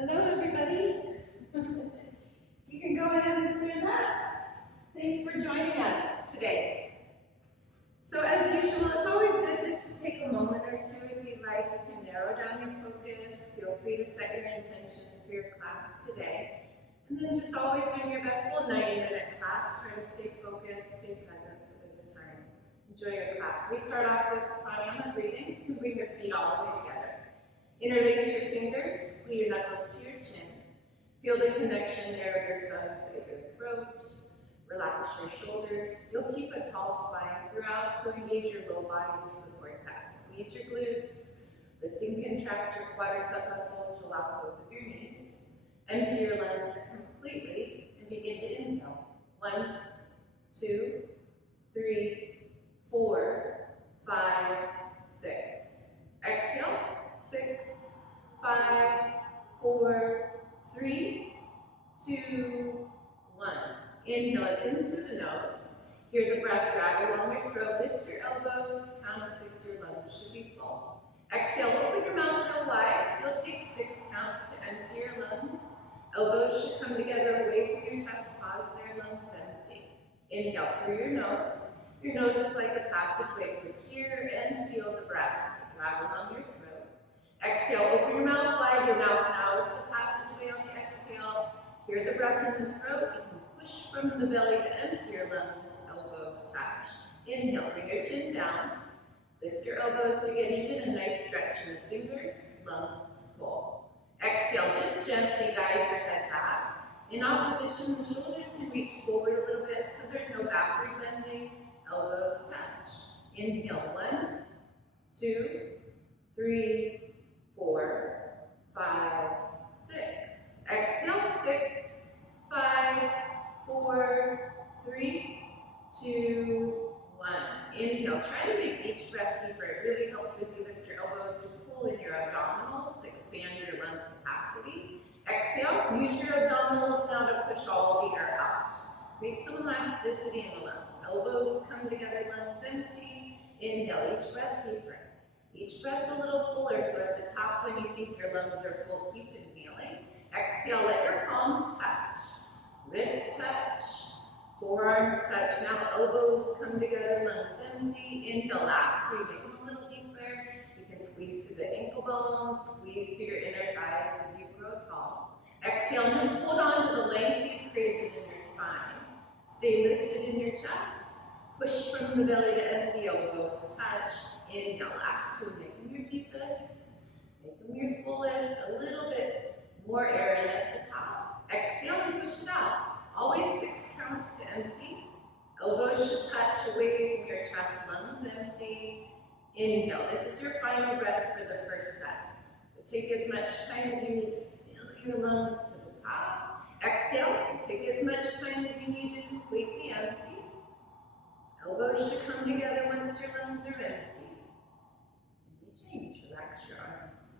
Hello, everybody. You can go ahead and stand up. Thanks for joining us today. So as usual, it's always good just to take a moment or two if you'd like. You can narrow down your focus. Feel free to set your intention for your class today. And then just always doing your best full 90-minute class. Try to stay focused, stay present for this time. Enjoy your class. We start off with pranayama breathing. You can bring your feet all the way together. Interlace your fingers, glue your knuckles to your chin. Feel the connection there of your thumbs at your throat. Relax your shoulders. You'll keep a tall spine throughout, so engage your low body to support that. Squeeze your glutes. Lift and contract your quadricep muscles to lock both of your knees. Empty your lungs completely and begin to inhale. 1, 2, 3, 4, 5, 6. Exhale. 6, 5, 4, 3, 2, 1. Inhale, it's in through the nose. Hear the breath drag along your throat. Lift your elbows. Count of 6, your lungs should be full. Exhale, open your mouth real wide. You'll take 6 counts to empty your lungs. Elbows should come together away from your chest. Pause there, lungs empty. Inhale through your nose. Your nose is like a passageway, so hear and feel the breath drag along your throat. Exhale, open your mouth wide. Your mouth now is the passageway on the exhale. Hear the breath in the throat. You can push from the belly to empty your lungs. Elbows touch. Inhale, bring your chin down. Lift your elbows to get even. A nice stretch in the fingers. Lungs full. Exhale, just gently guide your head back. In opposition, the shoulders can reach forward a little bit, so there's no backward bending. Elbows touch. Inhale, 1, 2, 3, 4, 5, 6. Exhale, 6, 5, 4, 3, 2, 1. Inhale, try to make each breath deeper. It really helps as you lift your elbows to pull in your abdominals, expand your lung capacity. Exhale, use your abdominals now to push all the air out. Create some elasticity in the lungs. Elbows come together, lungs empty. Inhale, each breath deeper. Each breath a little fuller, so at the top when you think your lungs are full, keep inhaling. Exhale, let your palms touch. Wrists touch. Forearms touch. Now elbows come together, lungs empty. Inhale, last 3, make them a little deeper. You can squeeze through the ankle bones, squeeze through your inner thighs as you grow tall. Exhale, and then hold on to the length you've created in your spine. Stay lifted in your chest. Push from the belly to empty, elbows touch. Inhale, last 2, make them your deepest, make them your fullest, a little bit more air in at the top. Exhale and push it out. Always 6 counts to empty. Elbows should touch away from your chest, lungs empty. Inhale, this is your final breath for the first set. So take as much time as you need to fill your lungs to the top. Exhale, take as much time as you need to completely empty. Elbows should come together once your lungs are empty. Change, relax your arms.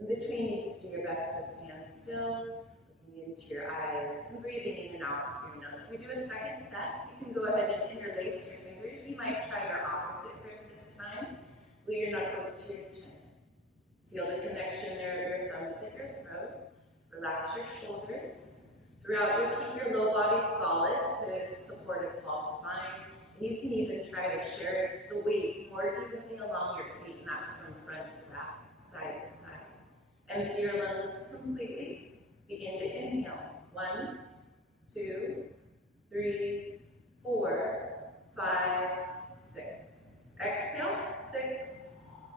In between, you just do your best to stand still, looking into your eyes, and breathing in and out through your nose. We do a second set. You can go ahead and interlace your fingers. You might try your opposite grip this time. Glue your knuckles to your chin. Feel the connection there of your thumbs at your throat. Relax your shoulders. Throughout, you'll keep your low body solid to support a tall spine. You can even try to share the weight more evenly along your feet, and that's from front to back, side to side. Empty your lungs completely. Begin to inhale. 1, 2, 3, 4, 5, 6. Exhale. 6,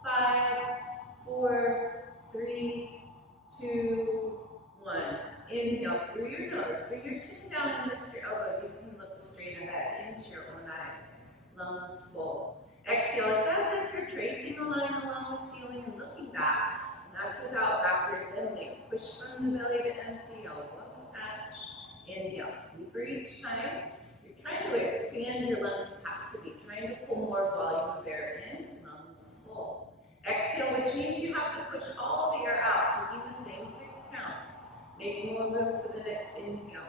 5, 4, 3, 2, 1. Inhale through your nose. Bring your chin down and lift your elbows. You can look straight ahead into your own eyes. Lungs full. Exhale. It's as if you're tracing a line along the ceiling and looking back. And that's without backward bending. Push from the belly to empty. Elbows touch. Inhale. Deeper each time. You're trying to expand your lung capacity. Trying to pull more volume of air in. Lungs full. Exhale, which means you have to push all the air out, taking the same 6 counts. Make more room for the next inhale.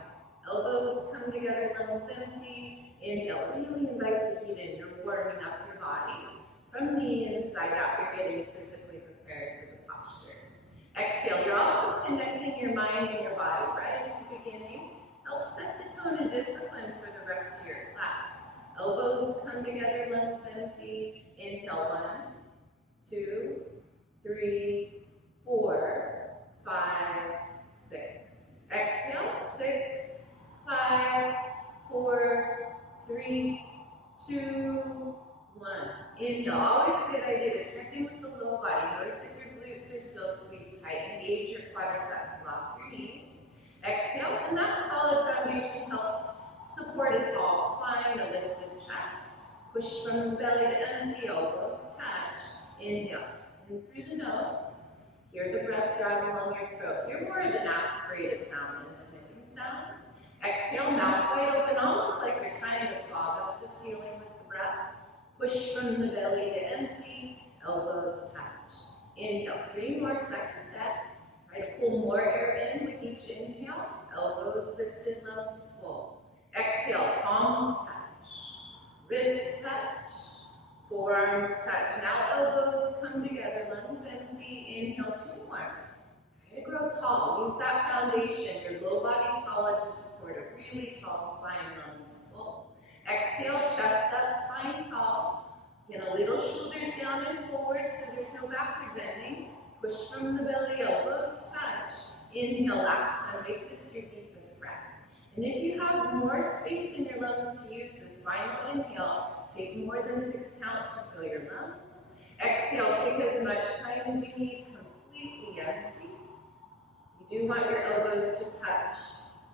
Elbows come together, lungs empty. Inhale, really invite the heat in. You're warming up your body. From the inside out, you're getting physically prepared for the postures. Exhale, you're also connecting your mind and your body right at the beginning. Help set the tone and discipline for the rest of your class. Elbows come together, lungs empty. Inhale, 1, 2, 3, 4, 5, 6. Exhale, 6, 5, 4, 3, 2, 1. Inhale, always a good idea to check in with the lower body. Notice if your glutes are still squeezed tight. Engage your quadriceps, lock your knees. Exhale, and that solid foundation helps support a tall spine, a lifted chest. Push from the belly to empty, elbows touch. Inhale, in through the nose. Hear the breath driving along your throat. Hear more of an aspirated sound than a sniffing sound. Exhale, mouth wide open, almost like you're trying to fog up the ceiling with the breath. Push from the belly to empty, elbows touch. Inhale, 3 more seconds set. Try to pull more air in with each inhale. Elbows lifted, lungs full. Exhale, palms touch. Wrists touch. Forearms touch. Now elbows come together, lungs empty. Inhale, 2 more. Try to grow tall. Use that foundation. Your low body solid to support a really tall spine, lungs full. Exhale, chest up, spine tall. Get a little shoulders down and forward so there's no backward bending. Push from the belly, elbows touch. Inhale, last one, make this your deepest breath. And if you have more space in your lungs to use this final inhale, take more than 6 counts to fill your lungs. Exhale, take as much time as you need, completely empty. You do want your elbows to touch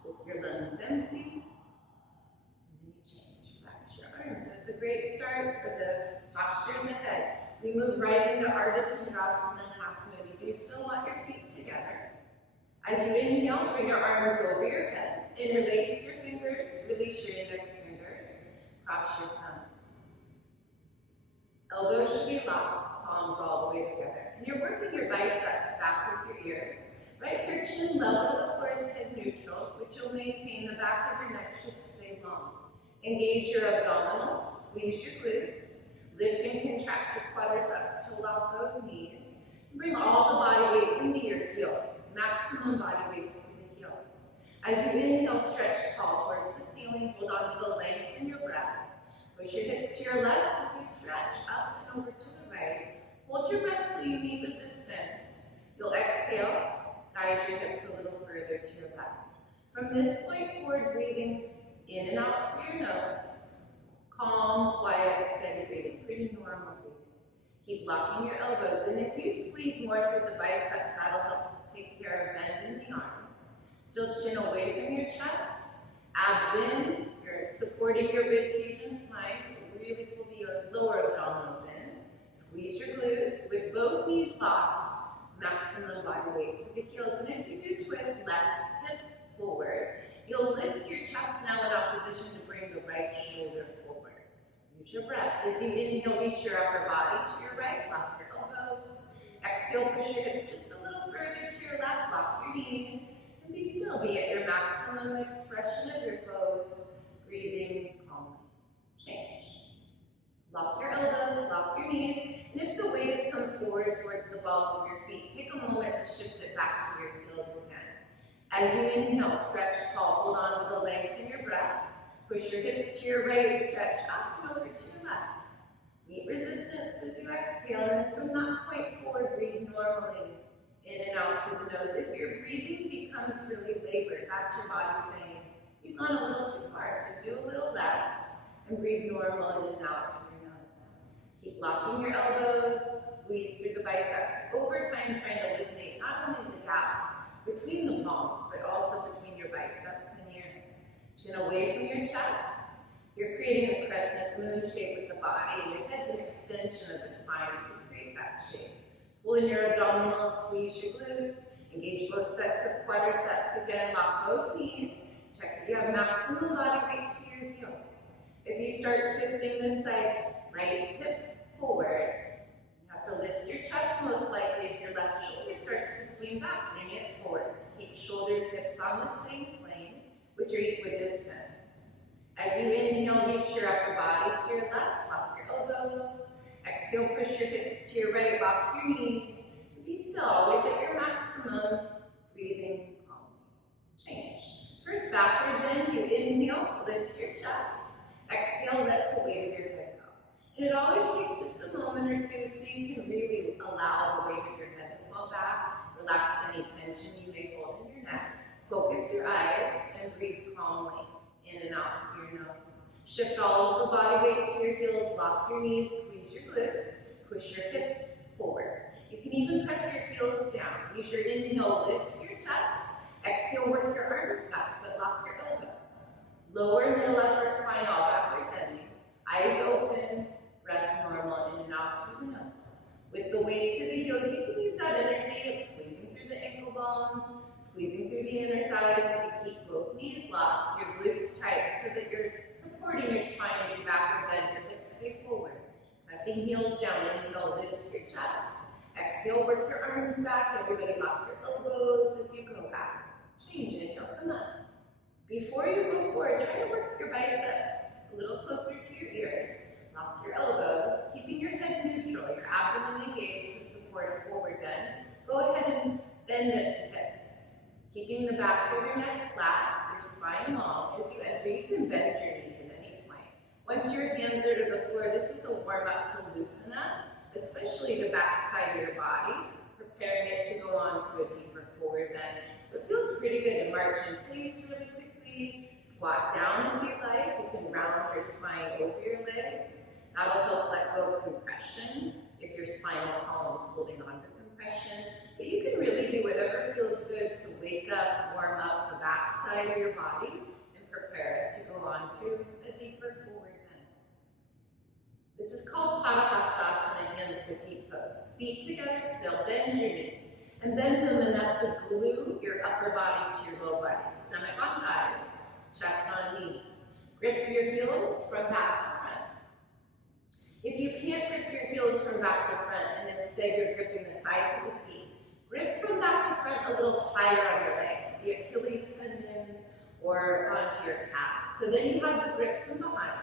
with your lungs empty. And then you change, relax your arms. So it's a great start for the postures ahead. We move right into Ardha Chandrasana and half moon. You do still want your feet together. As you inhale, bring your arms over your head. Interlace your fingers, release your index fingers, cross your thumbs. Elbows should be locked, palms all the way together. And you're working your biceps back with your ears. Right here, chin level to the floor is head neutral, which will maintain the back of your neck should stay long. Engage your abdominals, squeeze your glutes, lift and contract your quadriceps to lock both knees. Bring all the body weight into your heels, maximum body weights to the heels. As you inhale, stretch tall towards the ceiling, hold on to the length in your breath. Push your hips to your left as you stretch up and over to the right. Hold your breath till you meet resistance. You'll exhale, guide your hips a little further to your left. From this point forward, breathings in and out through your nose. Calm, quiet, steady breathing, pretty normal breathing. Keep locking your elbows, and if you squeeze more through the biceps, that'll help take care of bending the arms. Still chin away from your chest, abs in, you're supporting your rib cage and spine, so really pull the lower abdominals in. Squeeze your glutes with both knees locked, maximum body weight to the heels. And if you do twist left hip forward, you'll lift your chest now in opposition to bring the right shoulder forward. Use your breath. As you inhale, reach your upper body to your right, lock your elbows. Exhale, push your hips just a little further to your left, lock your knees, and be still. Be at your maximum expression of your pose, breathing calmly. Change. Lock your elbows, lock your knees, and if the weight has come forward towards the balls of your feet, take a moment to shift it back to your heels again. As you inhale, stretch tall, hold on to the length in your breath. Push your hips to your right, stretch up and over to your left. Meet resistance as you exhale, and then from that point forward, breathe normally in and out through the nose. If your breathing becomes really labored, that's your body saying, you've gone a little too far, so do a little less and breathe normal in and out through your nose. Keep locking your elbows, squeeze through the biceps. Over time, trying to eliminate not only the gaps between the palms, but also between your biceps and ears. Chin away from your chest. You're creating a crescent moon shape with the body, and your head's an extension of the spine, so create that shape. Pull in your abdominals, squeeze your glutes, engage both sets of quadriceps. Again, lock both knees. Check if you have maximum body weight to your heels. If you start twisting this side, right hip forward, you have to lift your chest most likely. If your left shoulder starts to swing back, bring it forward to keep shoulders, hips on the same plane, which are equidistant. As you inhale, reach your upper body to your left, lock your elbows. Exhale, push your hips to your right, lock your knees. Be still, always at your maximum, breathing calmly. Change. First backward bend, you inhale, lift your chest. Exhale, let the weight of your head go. And it always takes just a moment or two so you can really allow the weight of your head to fall back. Relax any tension you may hold in your neck. Focus your eyes and breathe calmly in and out through your nose. Shift all of the body weight to your heels, lock your knees, squeeze your glutes, push your hips forward. You can even press your heels down. Use your inhale, lift your chest. Exhale, work your arms back, but lock your elbows. Lower middle upper spine, all backward bending. Eyes open, breath normal, in and out through the nose. With the weight to the heels, you can use that energy of squeezing through the ankle bones, squeezing through the inner thighs as you keep both knees locked, your glutes tight, so that you're supporting your spine as you backward bend, your hips stay forward. Pressing heels down, inhale, lift your chest. Exhale, work your arms back. Everybody lock your elbows as you go back. Change it, inhale, come up. Before you go forward, try to work your biceps a little closer to your ears. Lock your elbows, keeping your head neutral, your abdomen engaged to support a forward bend. Go ahead and bend at the hips. Keeping the back of your neck flat, your spine long. As you enter, you can bend your knees at any point. Once your hands are to the floor, this is a warm-up to loosen up, especially the back side of your body, preparing it to go on to a deeper forward bend. So it feels pretty good to march in place really quickly. Squat down if you'd like. You can round your spine over your legs. That'll help let go of compression if your spinal column is holding on to compression. But you can really do whatever feels good to wake up, warm up the back side of your body, and prepare it to go on to a deeper forward bend. This is called Padahastasana, hands to feet pose. Feet together still, bend your knees. And bend them enough to glue your upper body to your low body. Stomach on thighs, chest on knees. Grip your heels from back to front. If you can't grip your heels from back to front and instead you're gripping the sides of the feet, grip from back to front a little higher on your legs, the Achilles tendons or onto your calves. So then you have the grip from behind.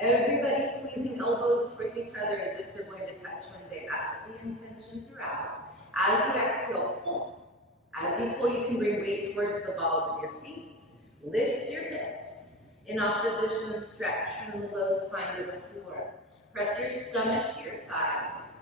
Everybody squeezing elbows towards each other as if they're going to touch one day. That's the intention throughout. As you exhale, pull. As you pull, you can bring weight towards the balls of your feet. Lift your hips. In opposition, stretch from the low spine to the floor. Press your stomach to your thighs.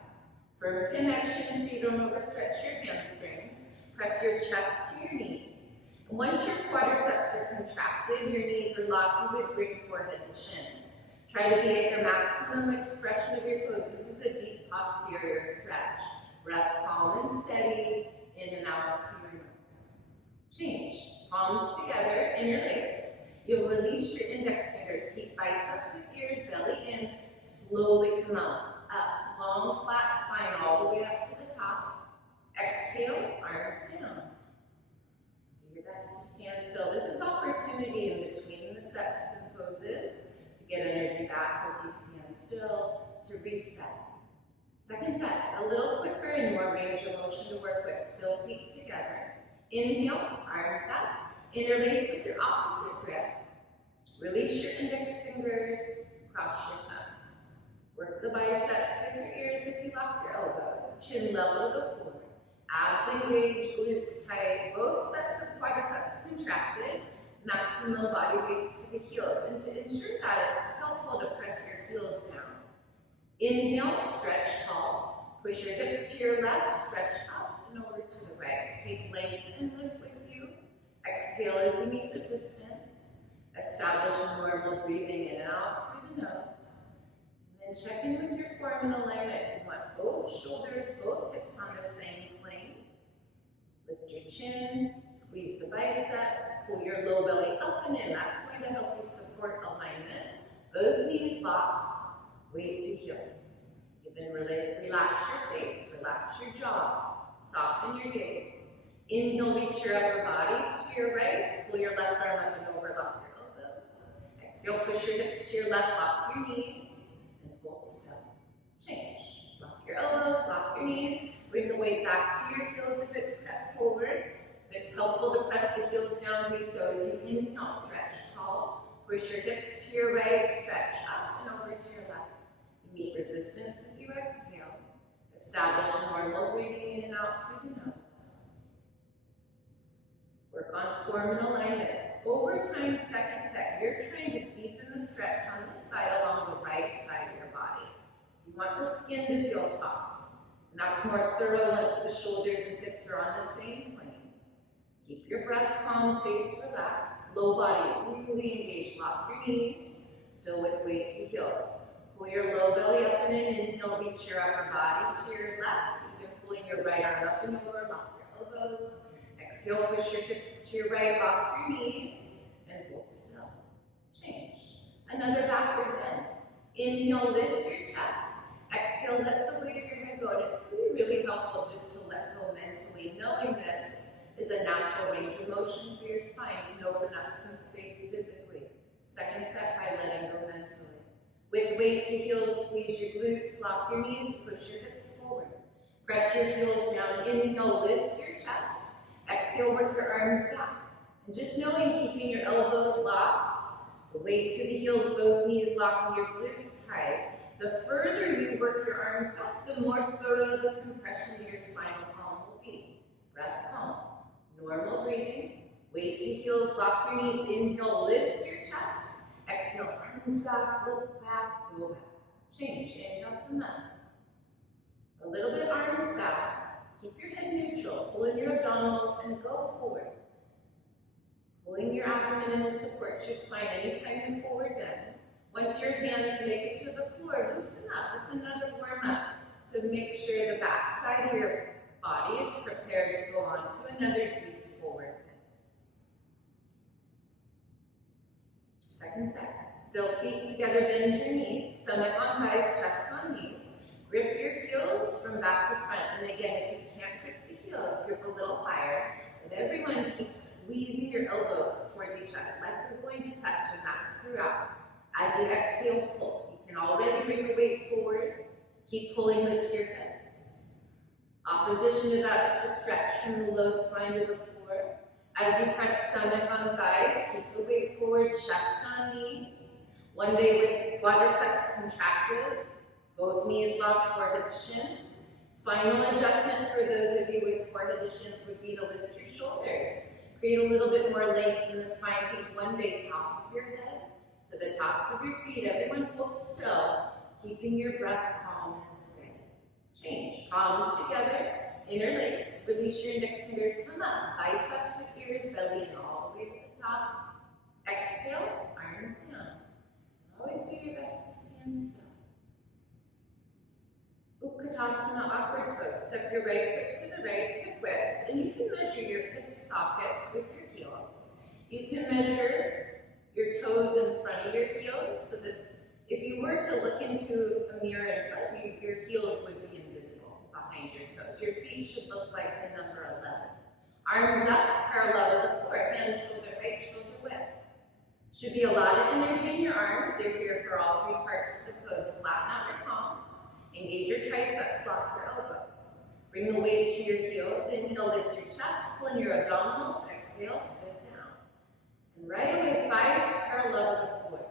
Firm connection so you don't overstretch your hamstrings. Press your chest to your knees. And once your quadriceps are contracted, your knees are locked, you would bring forehead to shins. Try to be at your maximum expression of your pose. This is a deep posterior stretch. Breath calm and steady, in and out through your nose. Change. Palms together, interlace. You'll release your index fingers. Keep biceps with ears, belly in. Slowly come out. Up, long, flat spine all the way up to the top. Exhale, arms down. Do your best to stand still. This is opportunity in between the sets and poses to get energy back as you stand still, to reset. Second set, a little quicker and more range of motion to work with. Still feet together. Inhale, arms up. Interlace with your opposite grip. Release your index fingers, cross your thumbs. Work the biceps with your ears as you lock your elbows. Chin level to the floor. Abs engaged, glutes tight. Both sets of quadriceps contracted. Maximum body weights to the heels. And to ensure that it's helpful to press your heels down. Inhale, stretch tall. Push your hips to your left, stretch up and over to the right. Take length and lift with you. Exhale as you meet resistance. Establish a normal breathing in and out through the nose. And then check in with your form and alignment. You want both shoulders, both hips on the same plane. Lift your chin, squeeze the biceps, pull your low belly up and in. That's going to help you support alignment. Both knees locked. Weight to heels. You can relax your face, relax your jaw, soften your gaze. Inhale, reach your upper body to your right, pull your left arm up and over, lock your elbows. Exhale, push your hips to your left, lock your knees, and hold still. Change. Lock your elbows, lock your knees, bring the weight back to your heels if it's cut forward. If it's helpful to press the heels down, do so as you inhale, stretch tall. Push your hips to your right, stretch up and over to your left. Meet resistance as you exhale. Establish a normal breathing in and out through the nose. Work on form and alignment. Over time, second set, you're trying to deepen the stretch on this side along the right side of your body. So you want the skin to feel taut. And that's more thorough once the shoulders and hips are on the same plane. Keep your breath calm, face relaxed. Low body, really engage. Lock your knees, still with weight to heels. Pull your low belly up and in. Inhale, reach your upper body to your left. Even pulling your right arm up and over. Lock your elbows. Exhale, push your hips to your right. Lock your knees and hold still. Change. Another backward bend. Inhale, lift your chest. Exhale, let the weight of your head go. And it can be really helpful just to let go mentally. Knowing this is a natural range of motion for your spine. You can open up some space physically. Second set by letting go mentally. With weight to heels, squeeze your glutes, lock your knees, push your hips forward. Press your heels down. Inhale, lift your chest. Exhale, work your arms back. And just knowing, keeping your elbows locked, the weight to the heels, both knees locking your glutes tight. The further you work your arms back, the more thorough the compression to your spinal column will be. Breath calm. Normal breathing. Weight to heels, lock your knees. Inhale, lift your chest. Exhale, arms back, look back, go back. Change. Inhale, come up. A little bit arms back. Keep your head neutral. Pull in your abdominals and go forward. Pulling your abdomen in supports your spine anytime you forward bend. Once your hands make it to the floor, loosen up. It's another warm up to make sure the back side of your body is prepared to go on to another deep forward bend. Second set. Still feet together, bend your knees. Stomach on thighs, chest on knees. Grip your heels from back to front. And again, if you can't grip the heels, grip a little higher. But everyone keeps squeezing your elbows towards each other like they're going to touch, and that's throughout. As you exhale, pull. You can already bring the weight forward. Keep pulling, lift your hips. Opposition to that is to stretch from the low spine to the floor. As you press stomach on thighs, keep the weight forward, chest on knees. One day with quadriceps contracted, both knees locked, forehead to shins. Final adjustment for those of you with forehead to shins would be to lift your shoulders. Create a little bit more length in the spine. Think one day top of your head to the tops of your feet. Everyone hold still, keeping your breath calm and steady. Change. Palms together, interlace. Release your index fingers, come up. Biceps with ears, belly in all the way to the top. Exhale, arms down. Always do your best to stand still. Utkatasana, awkward pose. Step your right foot to the right, hip width, and you can measure your hip sockets with your heels. You can measure your toes in front of your heels so that if you were to look into a mirror in front of you, your heels would be invisible behind your toes. Your feet should look like the number 11. Arms up, parallel to the floor, hands shoulder height, shoulder width. Should be a lot of energy in your arms. They're here for all three parts of the pose. Flatten out your palms. Engage your triceps, lock your elbows. Bring the weight to your heels. Inhale, lift your chest, pull in your abdominals. Exhale, sit down. And right away, thighs parallel to the floor.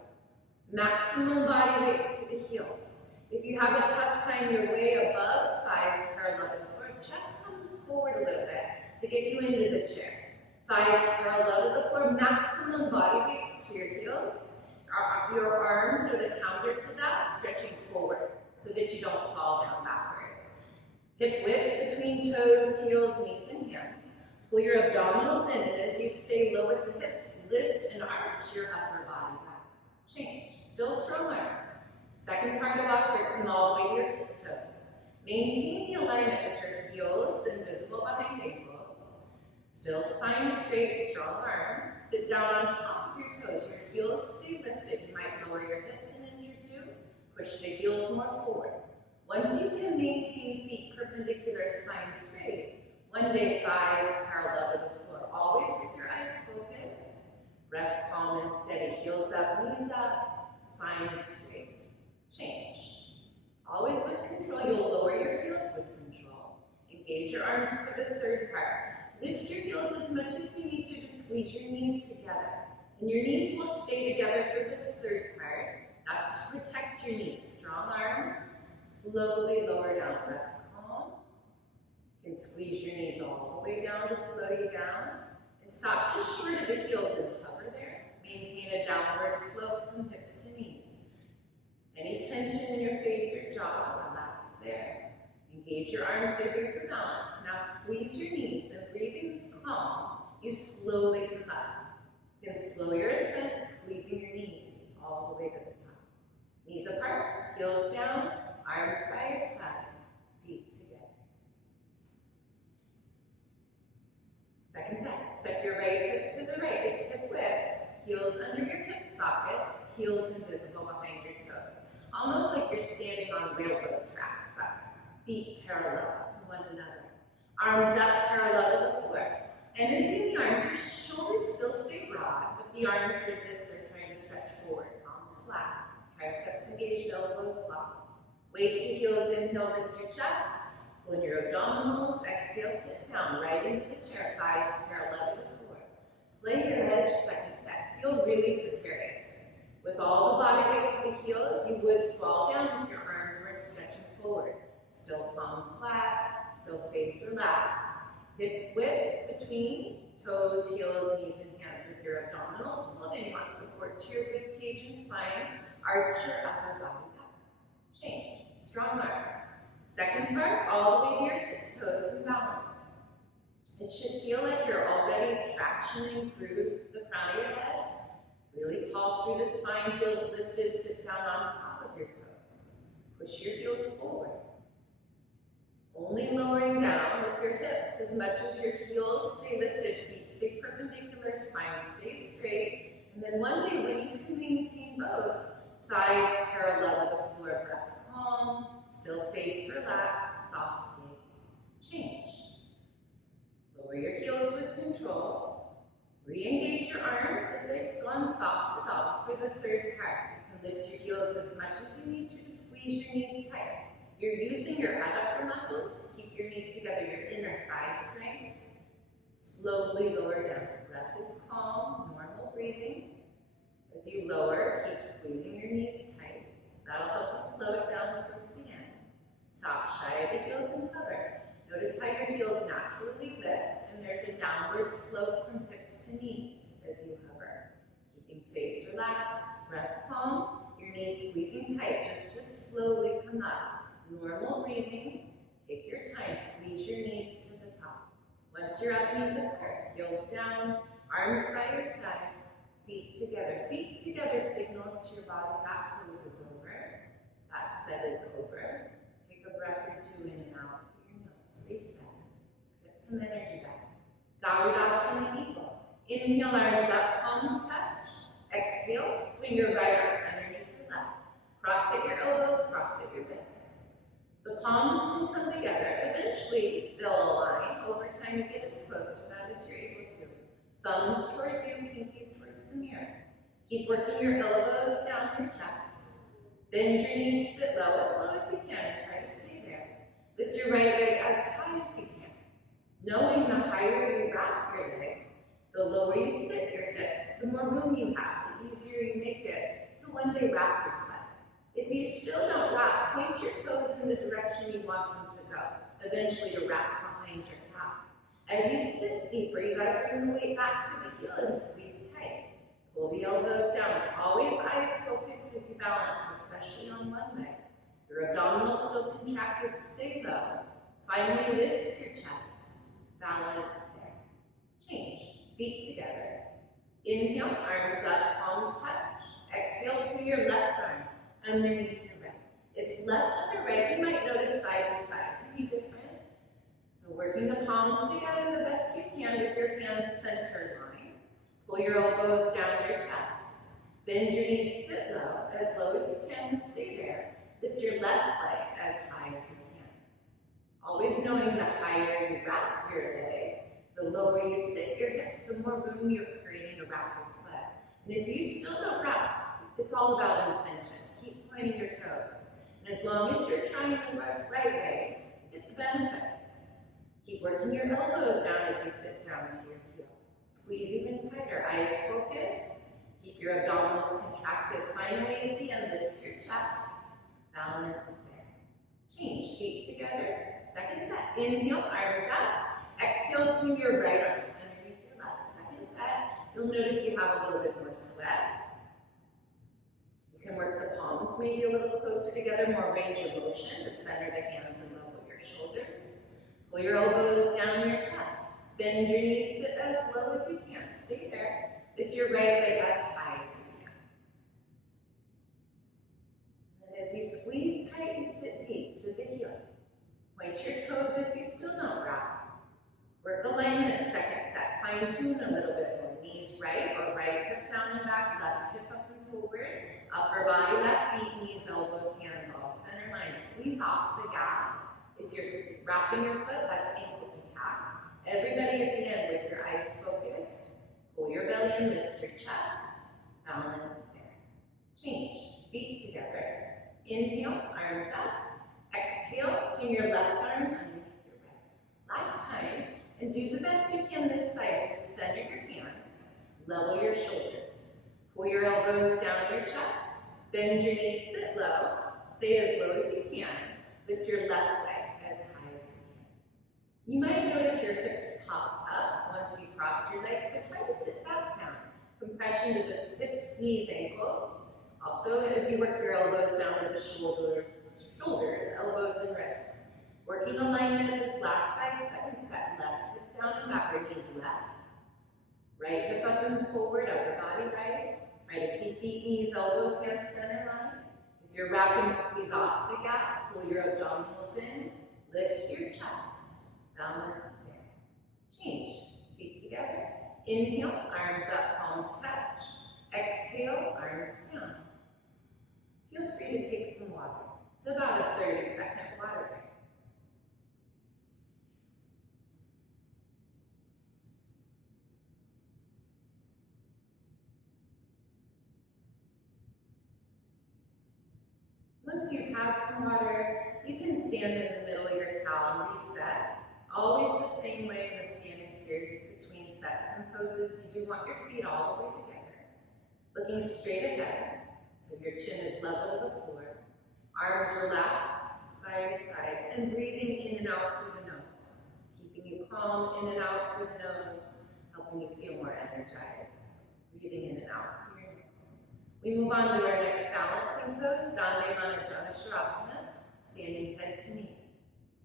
Maximum body weights to the heels. If you have a tough time, you're way above thighs parallel to the floor. Chest comes forward a little bit to get you into the chair. Thighs parallel to the floor. Maximum body weights to your heels. Your arms are the counter to that, stretching forward so that you don't fall down backwards. Hip width between toes, heels, knees, and hands. Pull your abdominals in, and as you stay low at the hips, lift and arch your upper body back. Change. Still strong arms. Second part of awkward, come all the way to your tiptoes. Maintain the alignment with your heels and visible behind ankles. Still spine straight, strong arms. Sit down on top of your toes. Your heels stay lifted. You might lower your hips an inch or two. Push the heels more forward. Once you can maintain feet perpendicular, spine straight, one day thighs parallel to the floor. Always with your eyes focused. Breath calm and steady. Heels up, knees up, spine straight. Change. Always with control. You'll lower your heels with control. Engage your arms for the third part. Lift your heels as much as you need to squeeze your knees together. And your knees will stay together for this third part. That's to protect your knees. Strong arms. Slowly lower down. Breath calm. You can squeeze your knees all the way down to slow you down. And stop just short of the heels and hover there. Maintain a downward slope from hips to knees. Any tension in your face or jaw, relax there. Engage your arms, they're here for balance. Now squeeze your knees and breathing is calm. You slowly come up. You can slow your ascent, squeezing your knees all the way to the top. Knees apart, heels down, arms by your side, feet together. Second set, step your right foot to the right. It's hip width, heels under your hip sockets, heels invisible behind your toes. Almost like you're standing on railroad tracks. That's feet parallel to one another. Arms up parallel to the floor. Energy in the arms, your shoulders still stay broad, but the arms are as if they're trying to stretch forward. Palms flat, triceps engaged, elbows locked. Weight to heels, inhale, lift your chest. Pull in your abdominals, exhale, sit down, right into the chair, thighs parallel to the floor. Play your edge, second set. Feel really precarious. With all the body weight to the heels, you would fall down if your arms weren't stretching forward. Still palms flat, still face relaxed. Hip width between toes, heels, knees, and hands with your abdominals. Hold in, you want support to your rib cage and spine. Arch your upper body back. Change. Strong arms. Second part, all the way to your toes and balance. It should feel like you're already tractioning through the crown of your head. Really tall through the spine, heels lifted, sit down on top of your toes. Push your heels forward. Only lowering down with your hips as much as your heels stay lifted, feet stay perpendicular, spine stays straight. And then one day when you can maintain both, thighs parallel to the floor, breath calm, still face relaxed, soft gaze. Change. Lower your heels with control. Re-engage your arms if they've gone soft at all for the third part. You can lift your heels as much as you need to squeeze your knees tight. You're using your adductor muscles to keep your knees together, your inner thigh strength. Slowly lower down. Breath is calm, normal breathing. As you lower, keep squeezing your knees tight. That'll help you slow it down towards the end. Stop shy of the heels and hover. Notice how your heels naturally lift, and there's a downward slope from hips to knees as you hover. Keeping face relaxed, breath calm, your knees squeezing tight just to slowly come up. Normal breathing, take your time, squeeze your knees to the top. Once you're up, knees apart, heels down, arms by your side, feet together. Feet together signals to your body that pose is over, that set is over. Take a breath or two in and out. Reset. Get some energy back. Garudasana Eagle. Inhale, arms up, palms touch. Exhale, swing your right arm underneath your left. Cross at your elbows, cross at your wrists. The palms can come together. Eventually, they'll align. Over time, you get as close to that as you're able to. Thumbs towards you, pinkies towards the mirror. Keep working your elbows down your chest. Bend your knees, sit low as you can, and try to stay there. Lift your right leg as high as you can. Knowing the higher you wrap your leg, the lower you sit your hips, the more room you have, the easier you make it to one day wrap your foot. If you still don't wrap, point your toes in the direction you want them to go, eventually to wrap behind your calf. As you sit deeper, you gotta bring the weight back to the heel and squeeze tight. Pull the elbows down. Always eyes focused as you balance, especially on one leg. Your abdominals still contracted, stay low. Finally, lift your chest. Balance there. Change. Feet together. Inhale, arms up, palms touch. Exhale, swing your left arm underneath your right. It's left under right. You might notice side to side. It can be different. So working the palms together the best you can with your hands center line. Pull your elbows down your chest. Bend your knees, sit low as you can, and stay there. Lift your left leg as high as you can. Always knowing the higher you wrap your leg, the lower you sit your hips, the more room you're creating to wrap your foot. And if you still don't wrap, it's all about intention. Keep pointing your toes. And as long as you're trying the right way, get the benefits. Keep working your elbows down as you sit down to your heel. Squeeze even tighter. Eyes focus. Keep your abdominals contracted. Finally, at the end, lift your chest. Balance there. Change. Feet together. Second set. Inhale, arms up. Exhale, swing your right arm underneath your left. Second set, you'll notice you have a little bit more sweat. You can work the palms maybe a little closer together, more range of motion to center the hands and level your shoulders. Pull your elbows down your chest. Bend your knees, sit as low as you can. Stay there. Lift your right leg as high as you can. And as you squeeze tight, you sit deep to the heel. Point your toes if you still don't wrap. Work alignment, second set. Fine tune a little bit more. Knees right or right hip down and back, left hip up and forward. Upper body, left feet, knees, elbows, hands all center line. Squeeze off the gap. If you're wrapping your foot, that's ankle to calf. Everybody at the end with your eyes focused. Pull your belly and lift your chest. Balance there. Change. Feet together. Inhale, arms up. Exhale, swing your left arm underneath your right. Last time, and do the best you can this side to center your hands. Level your shoulders. Pull your elbows down your chest. Bend your knees, sit low. Stay as low as you can. Lift your left leg as high as you can. You might notice your hips popped up once you cross your legs, so try to sit back down. Compression to the hips, knees, ankles. Also, as you work your elbows down to the shoulders, elbows and wrists. Working alignment this last side, second set. Left hip down and back, your knees left. Right hip up and forward, upper body right. Try to see feet, knees, elbows, hands, center line. If you're wrapping, squeeze off the gap, pull your abdominals in, lift your chest, balance there. Change, feet together. Inhale, arms up, palms touch. Exhale, arms down. Feel free to take some water. It's about a 30-second water break. Once you've had some water, you can stand in the middle of your towel and reset. Always the same way in the standing series between sets and poses. You do want your feet all the way together. Looking straight ahead, so your chin is level to the floor. Arms relaxed by your sides and breathing in and out through the nose. Keeping you calm in and out through the nose, helping you feel more energized. Breathing in and out through your nose. We move on to our next balancing pose, Dande Janusharasana, standing head to knee.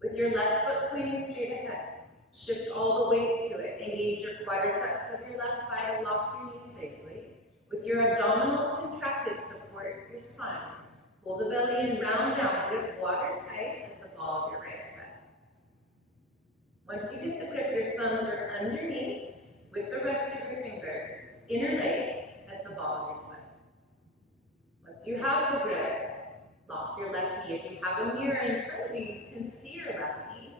With your left foot pointing straight ahead, shift all the weight to it. Engage your quadriceps of your left thigh to lock your knees safely. With your abdominals contracted, support your spine. Pull the belly in, round down, grip watertight at the ball of your right foot. Once you get the grip, your thumbs are underneath with the rest of your fingers. Interlace at the ball of your foot. Once you have the grip, lock your left knee. If you have a mirror in front of you, you can see your left knee.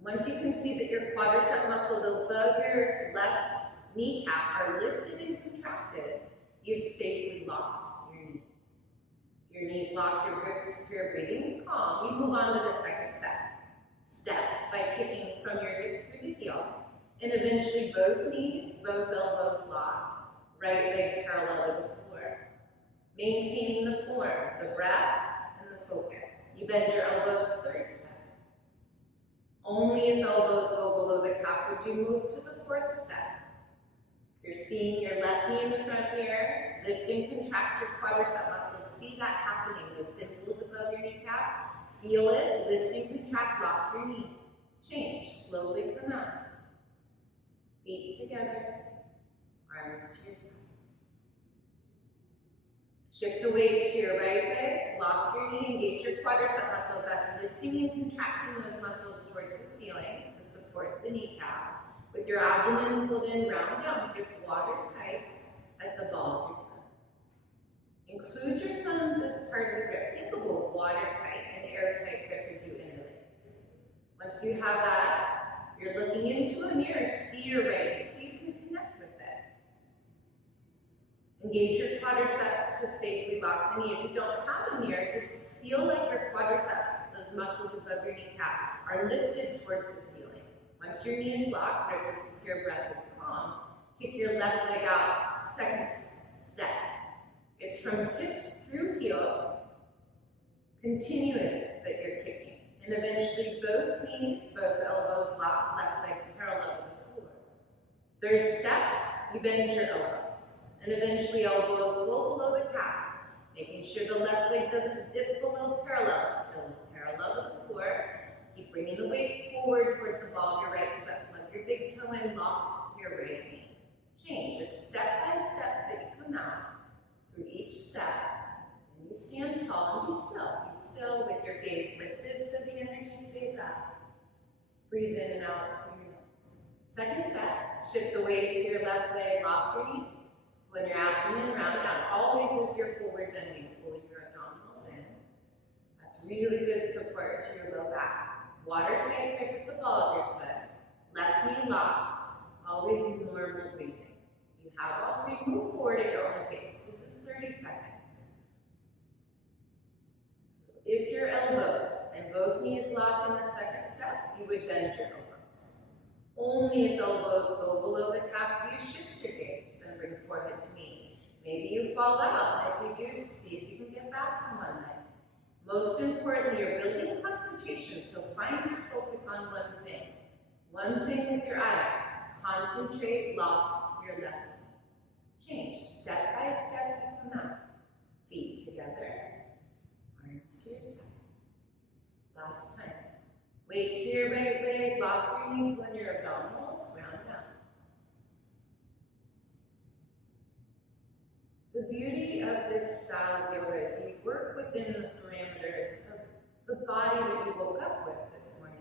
Once you can see that your quadricep muscles above your left kneecap are lifted and contracted, you've safely locked your knee. Your knees locked, your grips secure, breathing's calm. You move on to the second step by kicking from your hip through the heel, and eventually both knees, both elbows lock, right leg parallel to the floor. Maintaining the form, the breath, and the focus. You bend your elbows, third step. Only if elbows go below the calf would you move to the fourth step. You're seeing your left knee in the front mirror, lift and contract your quadricep muscles. See that happening, those dimples above your kneecap. Feel it, lift and contract, lock your knee. Change, slowly come out. Feet together, arms to your side. Shift the weight to your right leg, lock your knee, engage your quadricep muscles. That's lifting and contracting those muscles towards the ceiling to support the kneecap. With your abdomen pulled in, round down, grip watertight at the ball of your foot. Include your thumbs as part of the grip. Think of a watertight and airtight grip as you interlace. Once you have that, you're looking into a mirror. See your right knee so you can connect with it. Engage your quadriceps to safely lock the knee. If you don't have a mirror, just feel like your quadriceps, those muscles above your kneecap, are lifted towards the ceiling. Once your knee is locked, grip is secure, breath is calm. Kick your left leg out, second step. It's from hip through heel, continuous that you're kicking. And eventually both knees, both elbows lock, left leg parallel with the floor. Third step, you bend your elbows. And eventually elbows go below the calf, making sure the left leg doesn't dip below parallel. It's still parallel with the floor. Keep bringing the weight forward towards the ball of your right foot. Plug your big toe in, lock your right knee. Change. It's step by step that you come out through each step. And you stand tall and be still. Be still with your gaze lifted so the energy stays up. Breathe in and out through your nose. Second step, shift the weight to your left leg, lock your knee. Pull your abdomen, round down. Always as you're forward bending, pulling your abdominals in. That's really good support to your low back. Watertight grip at the ball of your foot. Left knee locked. Always normal breathing. You have all three. Move forward at your own pace. This is 30 seconds. If your elbows and both knees lock in the second step, you would bend your elbows. Only if elbows go below the calf do you shift your gaze and bring forehead to knee. Maybe you fall out, and if you do, just see if you can get back to one leg. Most importantly, you're building concentration, so find your focus on one thing. One thing with your eyes. Concentrate, lock your left knee. Change. Step by step, you come out. Feet together. Arms to your sides. Last time. Weight to your right leg, lock your knee, blend your abdominals, round down. The beauty of this style of yoga is you work within the parameters of the body that you woke up with this morning.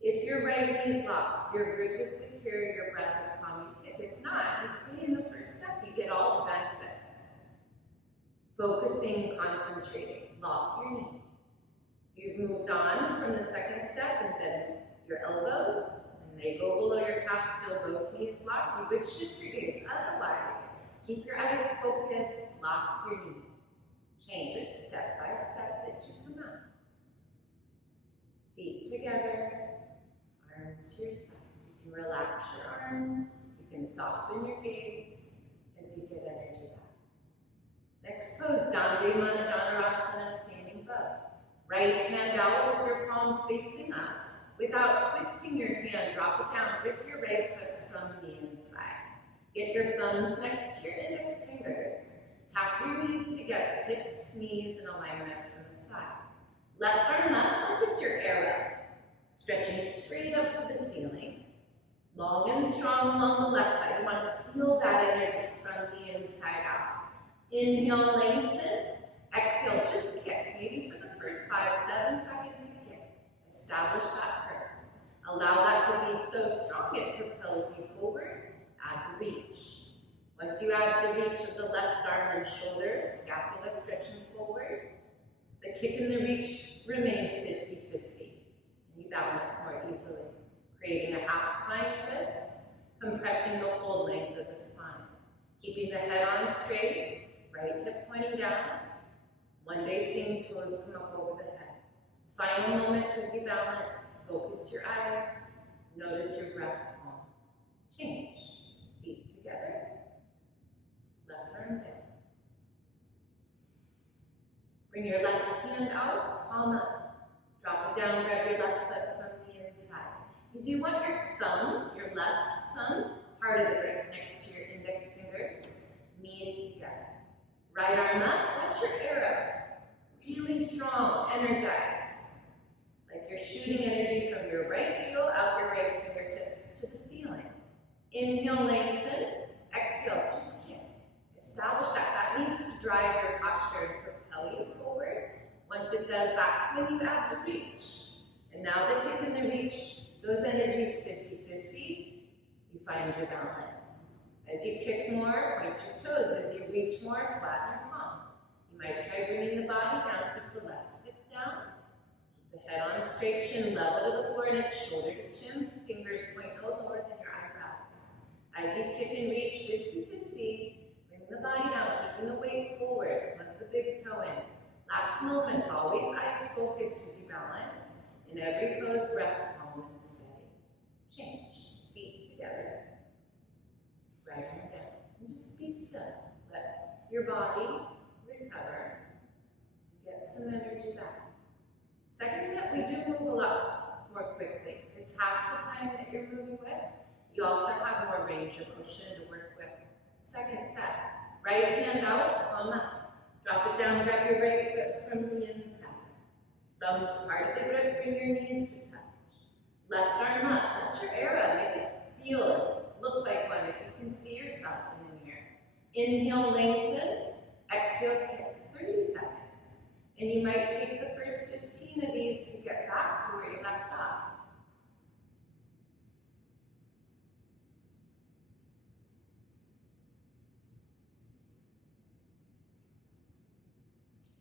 If your right knee is locked, your grip is secure, your breath is calm, you kick. If not, you stay in the first step, you get all the benefits. Focusing, concentrating, lock your knee. You've moved on from the second step and bend your elbows, and they go below your calf, still both knees locked. You would shift your gaze. Otherwise, keep your eyes focused, lock your knee. Change it step by step that you come out. Feet together, arms to your sides. You can relax your arms, you can soften your gaze as you get energy back. Next pose, Dande Dhanurasana, standing bow. Right hand out with your palm facing up. Without twisting your hand, drop it down. Grip your right foot from the inside. Get your thumbs next to your index fingers. Tap your knees together, hips, knees in alignment from the side. Left arm up like it's your arrow. Stretching straight up to the ceiling. Long and strong along the left side. You want to feel that energy from the inside out. Inhale, lengthen. Exhale, just kick. Maybe for the first 5-7 seconds you kick. Establish that first. Allow that to be so strong it propels you forward. Add the reach. Once you add the reach of the left arm and shoulder, scapula stretching forward, the kick and the reach remain 50-50. And you balance more easily, creating a half spine twist, compressing the whole length of the spine. Keeping the head on straight, right hip pointing down. One day seeing toes come up over the head. Final moments as you balance, focus your eyes, notice your breath calm. Change. Feet together, left arm down. Bring your left hand out, palm up. Drop it down, grab your left foot from the inside. You do want your thumb, your left thumb, part of the grip next to your index fingers, knees together. Right arm up, that's your arrow. Really strong, energized. Like you're shooting energy from your right heel out your right fingertips to the ceiling. Inhale, lengthen. Exhale, just kick. Establish that. That needs to drive your posture and propel you forward. Once it does, that's when you add the reach. And now the kick and the reach, those energies 50-50, you find your balance. As you kick more, point your toes. As you reach more, flatten your palm. You might try bringing the body down, keep the left hip down. Keep the head on straight, chin level to the floor, next shoulder to chin. Fingers point no lower than your eyebrows. As you kick and reach 50-50, bring the body down, keeping the weight forward. Plug the big toe in. Last moments, always eyes focused as you balance. In every pose, breath calm and steady. Change. Feet together. Right arm down. And just be still. Let your body recover. Get some energy back. Second step, we do move a quickly. It's half the time that you're moving with. You also have more range of motion to work with. Second set. Right hand out, palm up. Drop it down, grab your right foot from the inside. Thumbs part of the grip, bring your knees to touch. Left arm up, let your arrow, make it feel, look like one if you can see yourself in the mirror. Inhale, lengthen. Exhale, kick 30 seconds. And you might take the first 15 of these to get back to where you left off.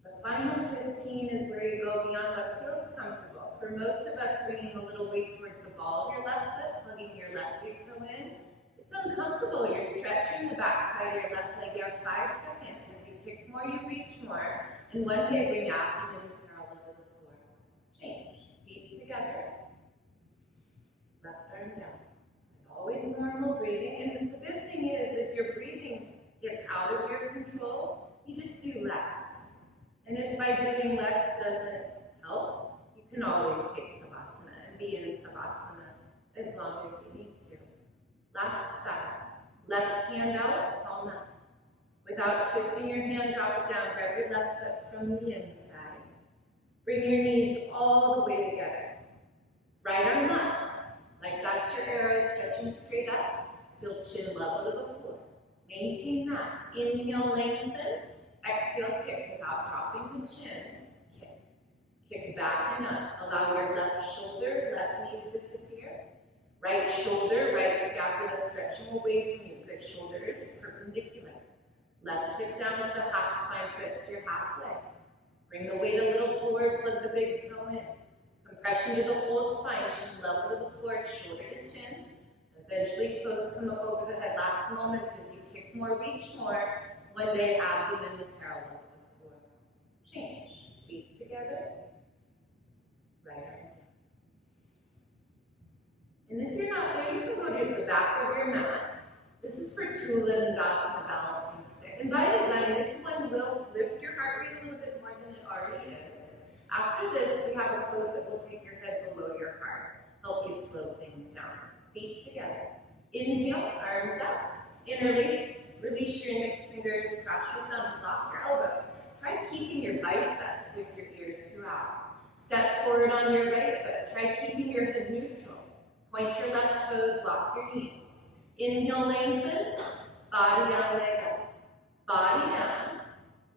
The final 15 is where you go beyond what feels comfortable. For most of us, bringing a little weight towards the ball of your left foot, plugging your left big toe in, it's uncomfortable. You're stretching the back side of your left leg. You have 5 seconds. As you kick more, you reach more. And one day, bring abdomen parallel to the floor. Change. Feet together. Left arm down. And always normal breathing. And the good thing is, if your breathing gets out of your control, you just do less. And if by doing less doesn't help, you can always take Savasana and be in Savasana as long as you need to. Last side. Left hand out, palm up. Without twisting your hand, drop it down. Grab your left foot from the inside. Bring your knees all the way together. Right arm up. Like that's your arrow, stretching straight up. Still chin level to the floor. Maintain that. Inhale, lengthen. Exhale, kick without dropping the chin. Kick. Kick back and up. Allow your left shoulder, left knee to disappear. Right shoulder, right scapula stretching away from you. Good shoulders perpendicular. Left hip down to the half spine, twist your half leg. Bring the weight a little forward, plug the big toe in. Compression to the whole spine, chin level to the floor, shoulder to chin. Eventually toes come up over the head. Last moments as you kick more, reach more. One day abdomen parallel to the floor. Change. Feet together. Right arm down. And if you're not there, you can go to the back of your mat. This is for Tulandasana balancing stick. And by design, this one will lift your heart rate a little bit more than it already is. After this, we have a pose that will take your head below your heart, help you slow things down. Feet together. Inhale, arms up. Interlace, release your index fingers, cross your thumbs, lock your elbows. Try keeping your biceps with your ears throughout. Step forward on your right foot. Try keeping your head neutral. Point your left toes, lock your knees. Inhale, lengthen, body down, leg up. Body down,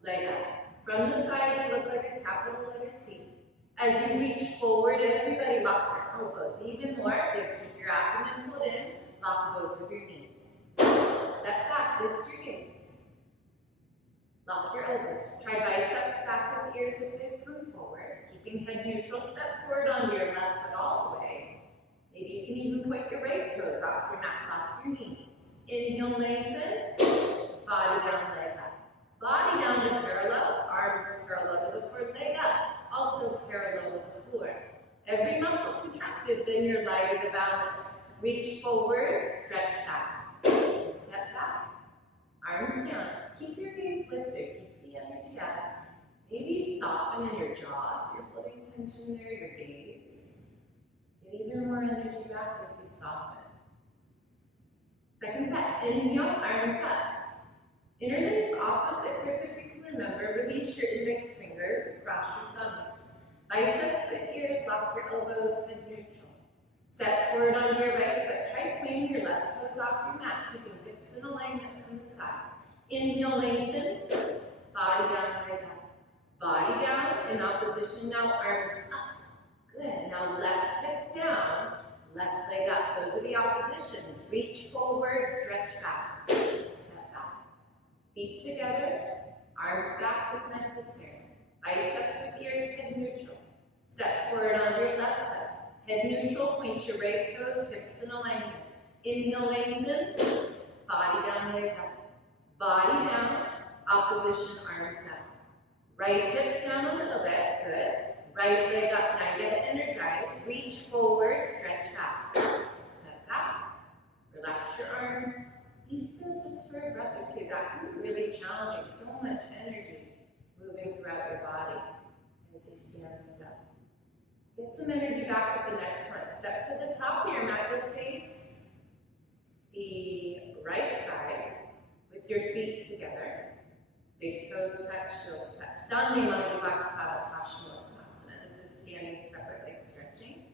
leg up. From the side, you look like a capital letter T. As you reach forward, everybody lock your elbows even more. Then keep your abdomen pulled in, lock both of your knees. Step back, lift your gaze. Lock your elbows. Try biceps back with ears if they come forward. Keeping head neutral, step forward onto your left foot all the way. Maybe you can even point your right toes off your mat. Lock your knees. Inhale, lengthen. Body down, leg up. Body down to parallel. Arms parallel to the floor. Leg up. Also parallel to the floor. Every muscle contracted, then you're lighter to balance. Reach forward, stretch back. Step back. Arms down. Keep your gaze lifted. Keep the energy up. Maybe soften in your jaw if you're holding tension there, your gaze. Get even more energy back as you soften. Second set. Inhale, arms up. Interlace opposite grip if you can remember. Release your index fingers, cross your thumbs. Biceps with ears, lock your elbows, head neutral. Step forward on your right foot. Try pointing your left toes off your mat, keeping hips in alignment from the side. Inhale, lengthen. Body down, leg up. Body down, in opposition now, arms up. Good, now left hip down, left leg up. Those are the oppositions. Reach forward, stretch back. Step back. Feet together, arms back if necessary. Biceps with ears, head neutral. Step forward on your left foot. Head neutral, point your right toes, hips in alignment. Inhale, lengthen. Body down, leg up. Body down, opposition, arms up. Right hip down a little bit, good. Right leg up, now get energized. Reach forward, stretch back. Step back. Relax your arms. Be still just for a breath or two. That can be really challenging. So much energy moving throughout your body as you stand still. Get Put some energy back with the next one. Step to the top of your mat. You'll face the right side with your feet together. Big toes touch, heels touch. Dande Manubhakta Paschimottanasana. This is standing separate leg stretching.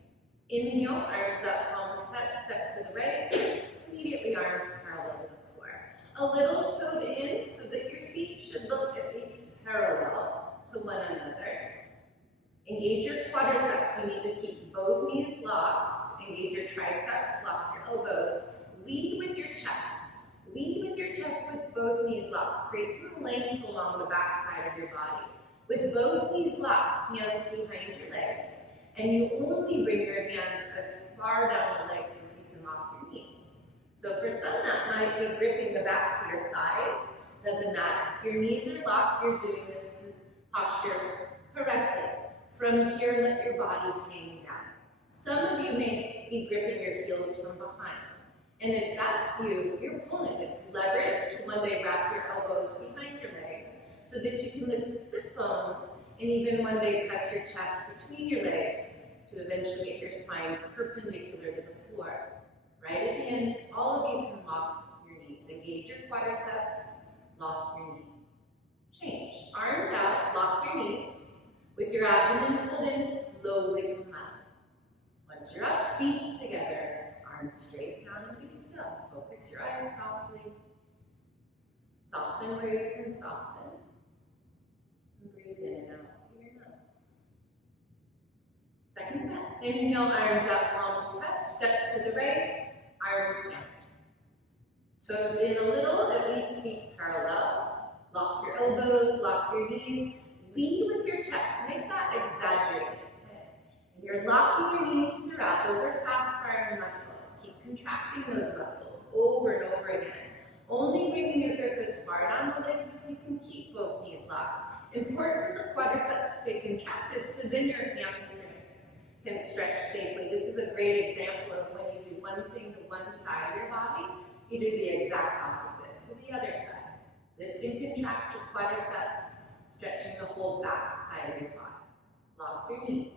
Inhale, arms up, palms touch, step to the right. Immediately arms parallel to the floor. A little toed in so that your feet should look at least parallel to one another. Engage your quadriceps. You need to keep both knees locked. Engage your triceps, lock your elbows. Lead with your chest. Lead with your chest with both knees locked. Create some length along the back side of your body. With both knees locked, hands behind your legs. And you only bring your hands as far down the legs as you can lock your knees. So for some, that might be gripping the backs of your thighs. Doesn't matter. If your knees are locked, you're doing this posture correctly. From here, let your body hang down. Some of you may be gripping your heels from behind. And if that's you, you're pulling. It's leveraged. One day, wrap your elbows behind your legs so that you can lift the sit bones, and even one day, press your chest between your legs to eventually get your spine perpendicular to the floor. Right at the end, all of you can lock your knees. Engage your quadriceps, lock your knees. Change. Arms out, lock your knees. With your abdomen pulled in, slowly come up. Once you're up, feet together, arms straight down and be still. Focus your eyes softly. Soften where you can soften. And breathe in and out through your nose. Second set. Inhale, arms up, palms touch. Step to the right, arms down. Toes in a little, at least feet parallel. Lock your elbows, lock your knees. Lead with your chest. Make that exaggerated. Okay? And you're locking your knees throughout. Those are fast-firing muscles. Keep contracting those muscles over and over again. Only bringing your grip as far down the legs as you can keep both knees locked. Important the quadriceps stay contracted so then your hamstrings can stretch safely. This is a great example of when you do one thing to one side of your body, you do the exact opposite to the other side. Lift and contract your quadriceps, stretching the whole back side of your body. Lock your knees.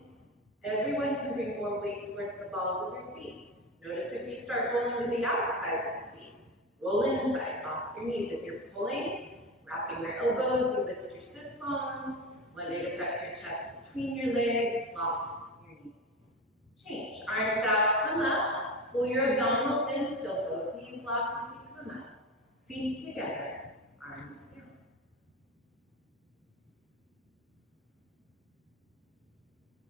Everyone can bring more weight towards the balls of your feet. Notice if you start rolling to the outsides of the feet. Roll inside, lock your knees. If you're pulling, wrapping your elbows, you lift your sit bones. One day to press your chest between your legs, lock your knees. Change. Arms out, come up. Pull your abdominals in, still both knees locked as you come up. Feet together, arms down.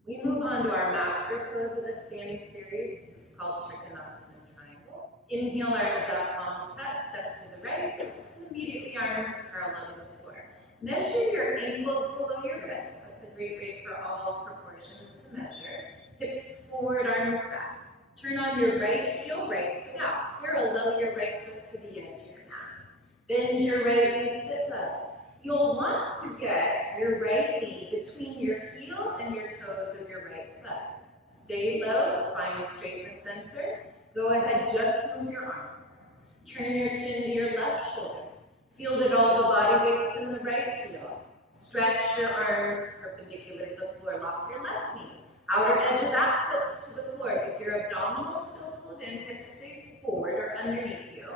We move on to our master pose of the standing series. This is called Trikonasana Triangle. Inhale, arms up, palms touch, step to the right, and immediately arms parallel to the floor. Measure your ankles below your wrists. That's a great way for all proportions to measure. Hips forward, arms back. Turn on your right heel, right foot out. Parallel your right foot to the edge of your mat. Bend your right knee, sit level. You'll want to get your right knee between your heel and your toes of your right foot. Stay low, spine straight in the center. Go ahead, just move your arms. Turn your chin to your left shoulder. Feel that all the body weight's in the right heel. Stretch your arms perpendicular to the floor. Lock your left knee. Outer edge of that foot's to the floor. If your abdominal is still pulled in, hips stay forward or underneath you.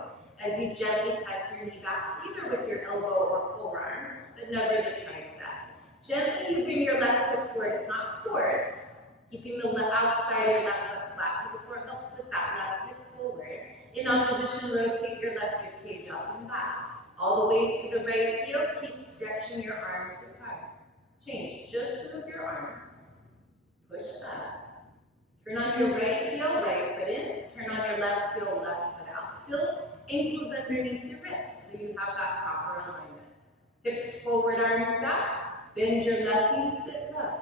As you gently press your knee back, either with your elbow or forearm, but never the tricep. Gently, you bring your left hip forward. It's not forced. Keeping the outside of your left foot flat to the floor helps with that left hip forward. In opposition, rotate your left rib cage up and back. All the way to the right heel. Keep stretching your arms apart. Change. Just move your arms. Push up. Turn on your right heel, right foot in. Turn on your left heel, left foot out. Still ankles underneath your wrists, so you have that proper alignment. Hips forward, arms back. Bend your left knee, sit low.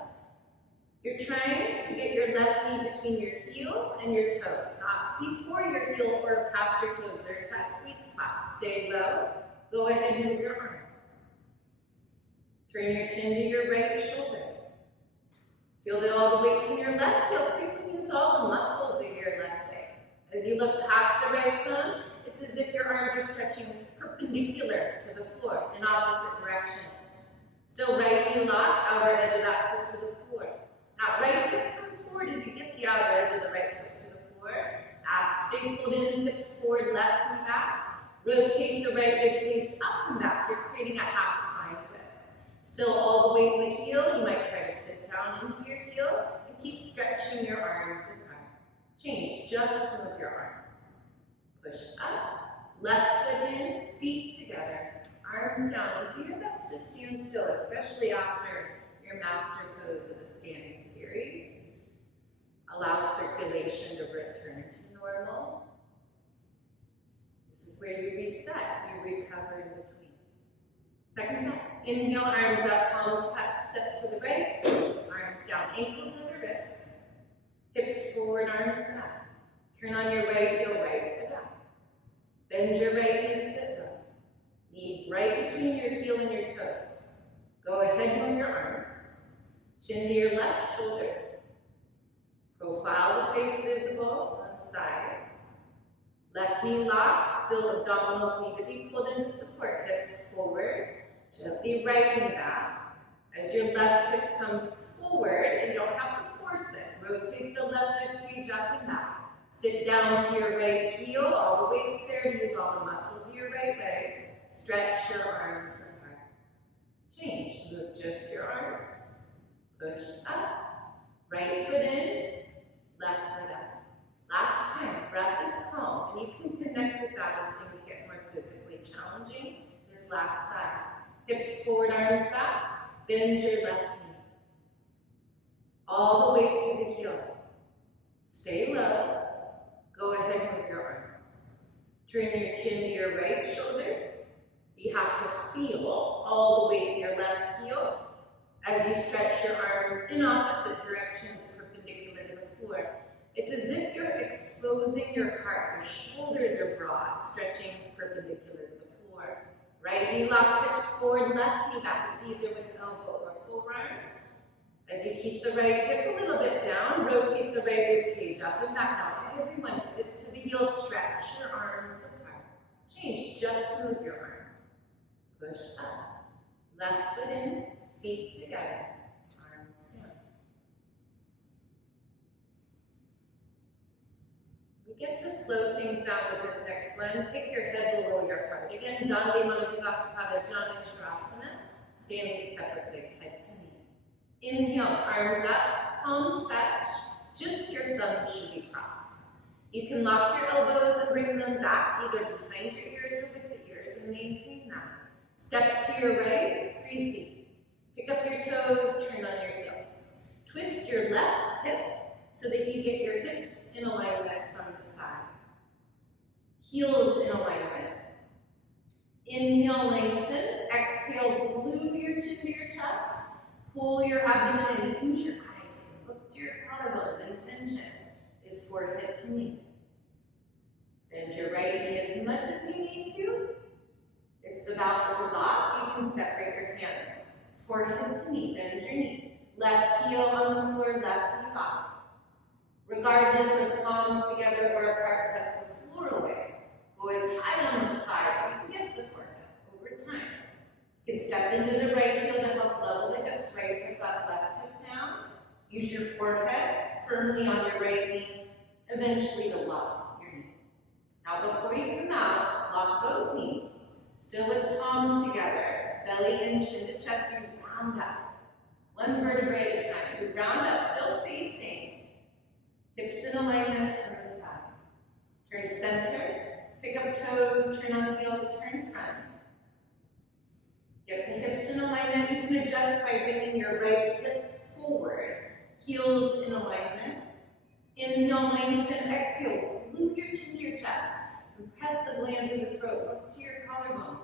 You're trying to get your left knee between your heel and your toes, not before your heel or past your toes. There's that sweet spot. Stay low. Go ahead and move your arms. Turn your chin to your right shoulder. Feel that all the weight's in your left heel, so you can use all the muscles in your left leg. As you look past the right thumb, it's as if your arms are stretching perpendicular to the floor in opposite directions. Still right knee locked, outer edge of that foot to the floor. That right hip comes forward as you get the outer edge of the right foot to the floor. Abs stay pulled in, hips forward, left knee back. Rotate the right rib cage up and back. You're creating a half spine twist. Still all the weight in the heel. You might try to sit down into your heel and keep stretching your arms apart. Change, just move your arms. Push up, left foot in, feet together. Arms down, and do your best to stand still, especially after your master pose of the standing series. Allow circulation to return to normal. This is where you reset, you recover in between. Second set. Inhale, arms up, palms touch, step to the right. Arms down, ankles under wrists. Hips forward, arms back. Turn on your right heel, right foot up. Bend your right knee, sit up. Knee right between your heel and your toes. Go ahead, move your arms. Chin to your left shoulder. Profile the face visible on the sides. Left knee locked, still abdominals need to be pulled into support. Hips forward, gently right knee back. As your left hip comes forward, and you don't have to force it. Rotate the left rib cage up and back. Sit down to your right heel, all the weight's there to use all the muscles of your right leg. Stretch your arms apart. Change, move just your arms. Push up, right foot in, left foot up. Last time, breath is calm, and you can connect with that as things get more physically challenging. This last side. Hips forward, arms back, bend your left knee. All the weight to the heel. Stay low. Go ahead, move your arms. Turn your chin to your right shoulder. You have to feel all the weight in your left heel as you stretch your arms in opposite directions perpendicular to the floor. It's as if you're exposing your heart. Your shoulders are broad, stretching perpendicular to the floor. Right knee lock, hips forward, left knee back. It's either with elbow or full arm. As you keep the right hip a little bit down, rotate the right rib cage up and back. Now everyone sit to the heel, stretch your arms apart. Change, just move your arms. Push up, left foot in, feet together, arms down. We get to slow things down with this next one. Take your head below your heart. Again, Dandi Manavibhaktipada Janashrasana, standing separately, head to knee. Inhale, arms up, palms touch, just your thumbs should be crossed. You can lock your elbows and bring them back, either behind your ears or with the ears, and maintain that. Step to your right, 3 feet. Pick up your toes, turn on your heels. Twist your left hip so that you get your hips in alignment from the side. Heels in alignment. Inhale, lengthen. Exhale, glue your chin to your chest. Pull your abdomen in. You can use your eyes. You can look to your collarbones. Intention is forehead to knee. Bend your right knee as much as you need to. If the balance is off, you can separate your hands. Forehead to knee, bend your knee. Left heel on the floor, left knee lock. Regardless of palms together or apart, press the floor away. Go as high on the thigh that you can get the forehead over time. You can step into the right heel to help level the hips. Right hip up, left hip down. Use your forehead firmly on your right knee, eventually to lock your knee. Now before you come out, lock both knees. Still with palms together, belly and chin to chest, you round up. One vertebrae at a time. You round up, still facing. Hips in alignment from the side. Turn center, pick up toes, turn on the heels, turn front. Get the hips in alignment. You can adjust by bringing your right hip forward. Heels in alignment. Inhale, lengthen, exhale. Glue your chin to your chest. And press the glands of the throat. Look to your collarbones.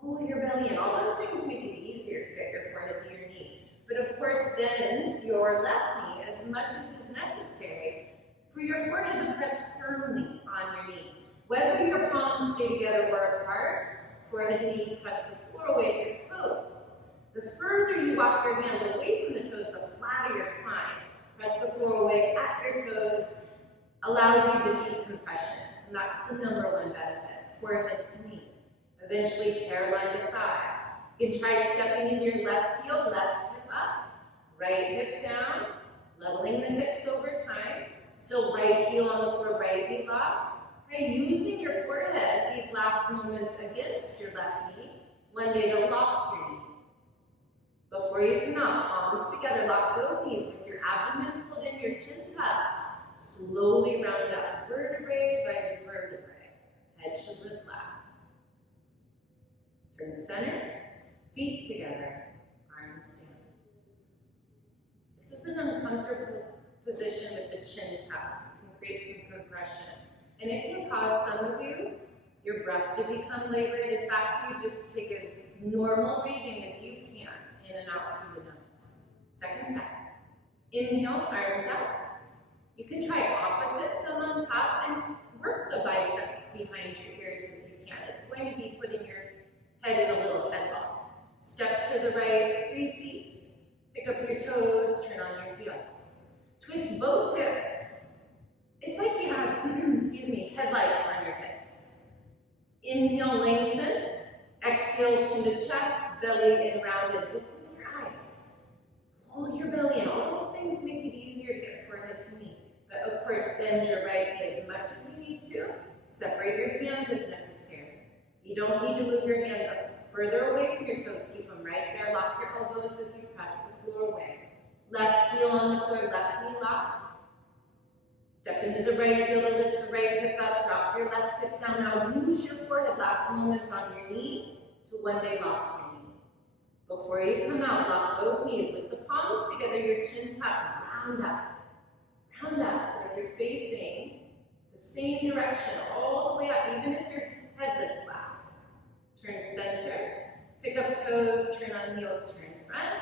Pull your belly in. All those things make it easier to get your forehead to your knee. But of course, bend your left knee as much as is necessary for your forehead to press firmly on your knee. Whether your palms stay together or apart, forehead to knee, press the floor away at your toes. The further you walk your hands away from the toes, the flatter your spine. Press the floor away at your toes, allows you the deep compression. And that's the #1 benefit, forehead to knee. Eventually, hairline to thigh. You can try stepping into your left heel, left hip up, right hip down, Leveling the hips over time. Still right heel on the floor, right knee lock. Try using your forehead these last moments against your left knee. One day to lock your knee. Before you come out, palms together, lock both knees with your abdomen pulled in, your chin tucked. Slowly round up, vertebrae by vertebrae. Head should lift last. Turn center, feet together, arms down. This is an uncomfortable position with the chin tucked. It can create some compression. And it can cause some of you, your breath to become labored. In fact, you just take as normal breathing as you can, in and out through the nose. Second set. Inhale, arms out. You can try opposite thumb on top and work the biceps behind your ears as you can. It's going to be putting your head in a little headlock. Step to the right, 3 feet. Pick up your toes, turn on your heels. Twist both hips. It's like you have, headlights on your hips. Inhale, lengthen. Exhale, chin to chest, belly in rounded. Look with your eyes. Pull your belly in. All those things make it easier to get forehead to knee. But of course, bend your right knee as much as you need to. Separate your hands if necessary. You don't need to move your hands up further away from your toes. Keep them right there. Lock your elbows as you press the floor away. Left heel on the floor, left knee lock. Step into the right heel to lift the right hip up. Drop your left hip down. Now use your forehead last moments on your knee to one day lock your knee. Before you come out, lock both knees with the palms together, your chin tucked. Round up. Round up like you're facing the same direction all the way up, even as your head lifts last. Turn center. Pick up toes, turn on heels, turn front.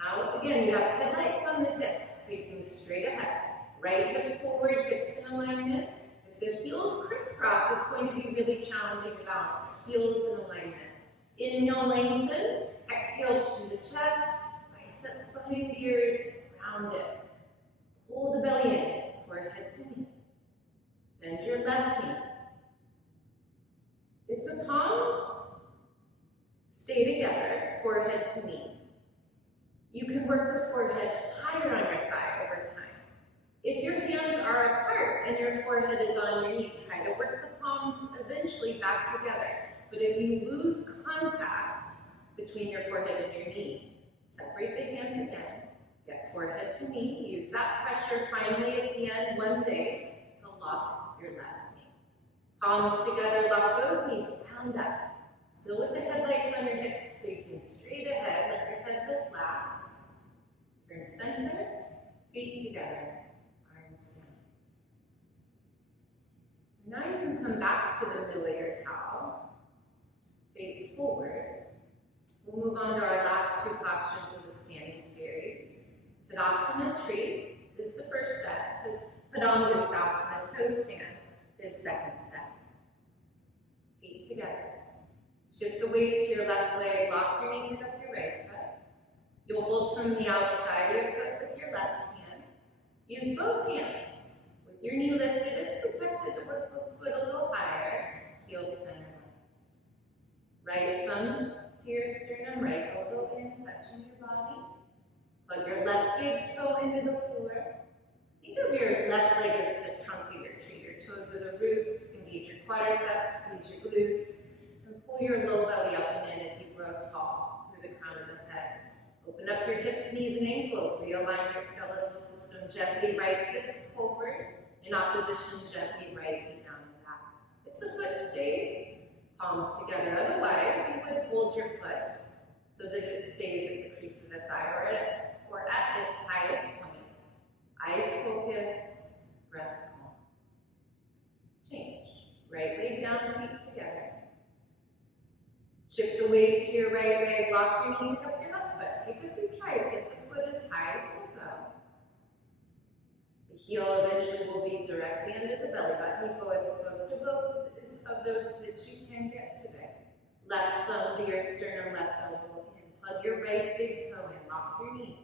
Now again, you have headlights on the hips, facing straight ahead. Right hip forward, hips in alignment. If the heels crisscross, it's going to be really challenging to balance. Heels in alignment. Inhale, lengthen. Exhale, chin to chest. Biceps behind ears. Round it. Pull the belly in. Forehead to knee. Bend your left knee. If the palms stay together, forehead to knee, you can work the forehead higher on your thigh over time. If your hands are apart and your forehead is on your knee, try to work the palms eventually back together. But if you lose contact between your forehead and your knee, separate the hands again, get forehead to knee, use that pressure finally at the end one day to lock your left knee. Palms together, lock both knees, round up. Still with the headlights on your hips, facing straight ahead, let your head lift last. Turn center, feet together. Now you can come back to the middle of your towel, face forward. We'll move on to our last 2 postures of the standing series. Tadasana tree is the first set. Padangusthasana, toe stand, is second set. Feet together. Shift the weight to your left leg, lock your knee, pick up your right foot. You'll hold from the outside of your foot with your left hand. Use both hands. Your knee lifted, it's protected to work the foot a little higher. Heel center. Right thumb to your sternum, right elbow in, touching your body. Plug your left big toe into the floor. Think of your left leg as the trunk of your tree. Your toes are the roots. Engage your quadriceps, squeeze your glutes, and pull your low belly up and in as you grow tall through the crown of the head. Open up your hips, knees, and ankles. Realign your skeletal system. Gently right hip forward. In opposition, gently right knee down and back. If the foot stays, palms together. Otherwise, you would hold your foot so that it stays at the crease of the thigh or at its highest point. Eyes focused, breath calm. Change. Right leg down, feet together. Shift the weight to your right leg, lock your knee, pick up your left foot. Take a few tries, get the foot as high as it will go. The heel eventually will be directly under the belly button. You go as close to both of those that you can get today. Left thumb to your sternum, left elbow in. Plug your right big toe in, lock your knee.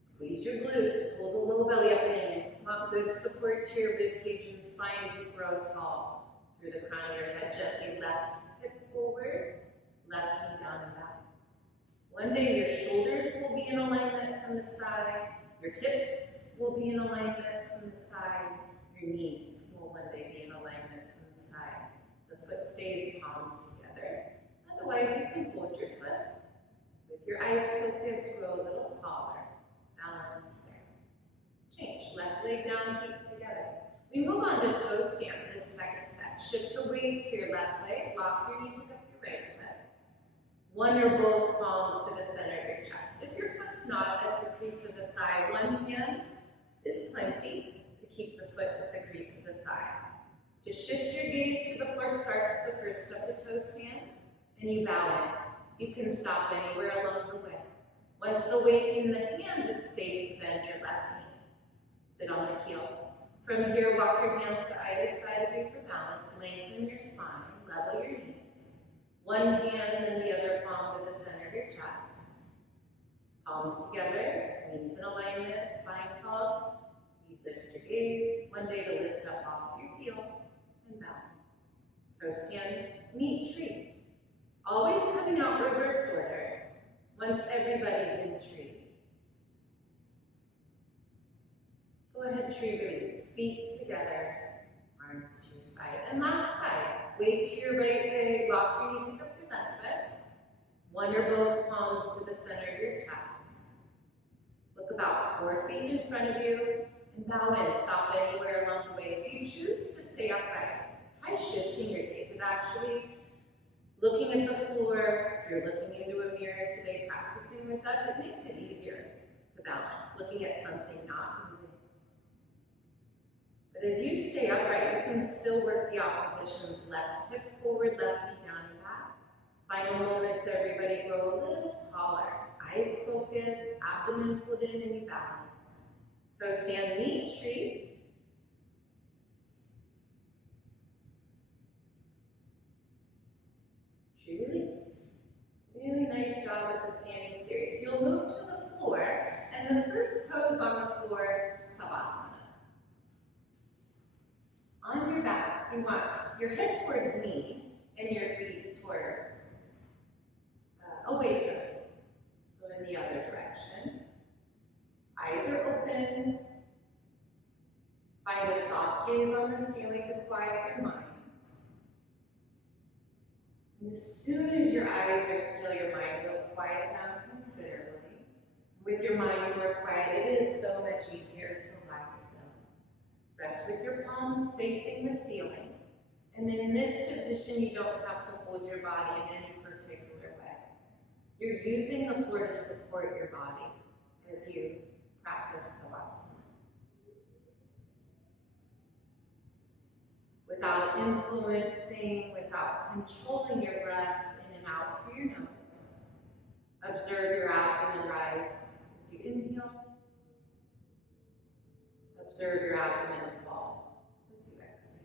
Squeeze your glutes, pull the low belly up and in. You want good support to your rib cage and spine as you grow tall. Through the crown of your head, gently left hip forward, left knee down and back. One day your shoulders will be in alignment from the side, your hips will be in alignment from the side. Your knees will one day be in alignment from the side. The foot stays palms together. Otherwise, you can hold your foot. With your eyes focused, grow a little taller. Balance there. Change. Left leg down, feet together. We move on to toe stand, this second set. Shift the weight to your left leg. Lock your knee, pick up your right foot. One or both palms to the center of your chest. If your foot's not at the crease of the thigh, one hand is plenty to keep the foot at the crease of the thigh. Just shift your gaze to the floor, starts the first step of toe stand, and you bow in. You can stop anywhere along the way. Once the weight's in the hands, it's safe to bend your left knee. Sit on the heel. From here, walk your hands to either side of you for balance. Lengthen your spine, level your knees. One hand, then the other palm to the center of your chest. Palms together, knees in alignment, spine tall. You lift your gaze. One day to lift up off your heel and balance. Toe stand, meet tree. Always coming out reverse order once everybody's in tree. Go ahead, tree release. Feet together, arms to your side. And last side, weight to your right leg, lock your knee, pick up your left foot. One or both palms to the center of your chest. Look about 4 feet in front of you and bow in. Stop anywhere along the way. If you choose to stay upright, try shifting your gaze. It actually, looking at the floor, if you're looking into a mirror today practicing with us, it makes it easier to balance, looking at something not moving. But as you stay upright, you can still work the oppositions. Left hip forward, left knee down and back. Final moments, everybody grow a little taller. Eyes focused, abdomen pulled in, and you balance. Toe stand, meet tree. Tree release. Really nice job with the standing series. You'll move to the floor, and the first pose on the floor, Savasana. On your backs, you want your head towards me and your feet towards away from you. So in the other direction. Eyes are open. Find a soft gaze on the ceiling to quiet your mind. And as soon as your eyes are still, your mind will quiet down considerably. With your mind more quiet, it is so much easier to lie still. Rest with your palms facing the ceiling. And in this position, you don't have to hold your body in any particular way. You're using the floor to support your body as you practice Savasana. Without influencing, without controlling your breath in and out through your nose. Observe your abdomen rise as you inhale. Observe your abdomen fall as you exhale.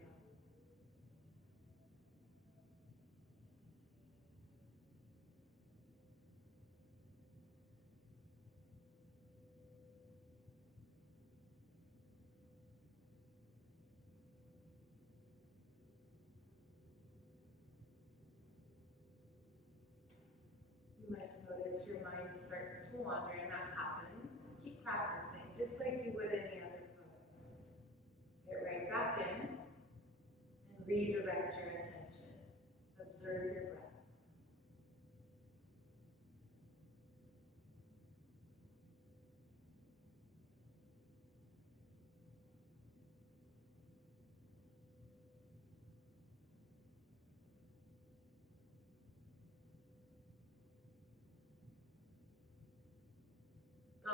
You might notice your mind starts to wander, and that happens. Keep practicing, just like you would any other pose. Get right back in and redirect your attention. Observe your breath.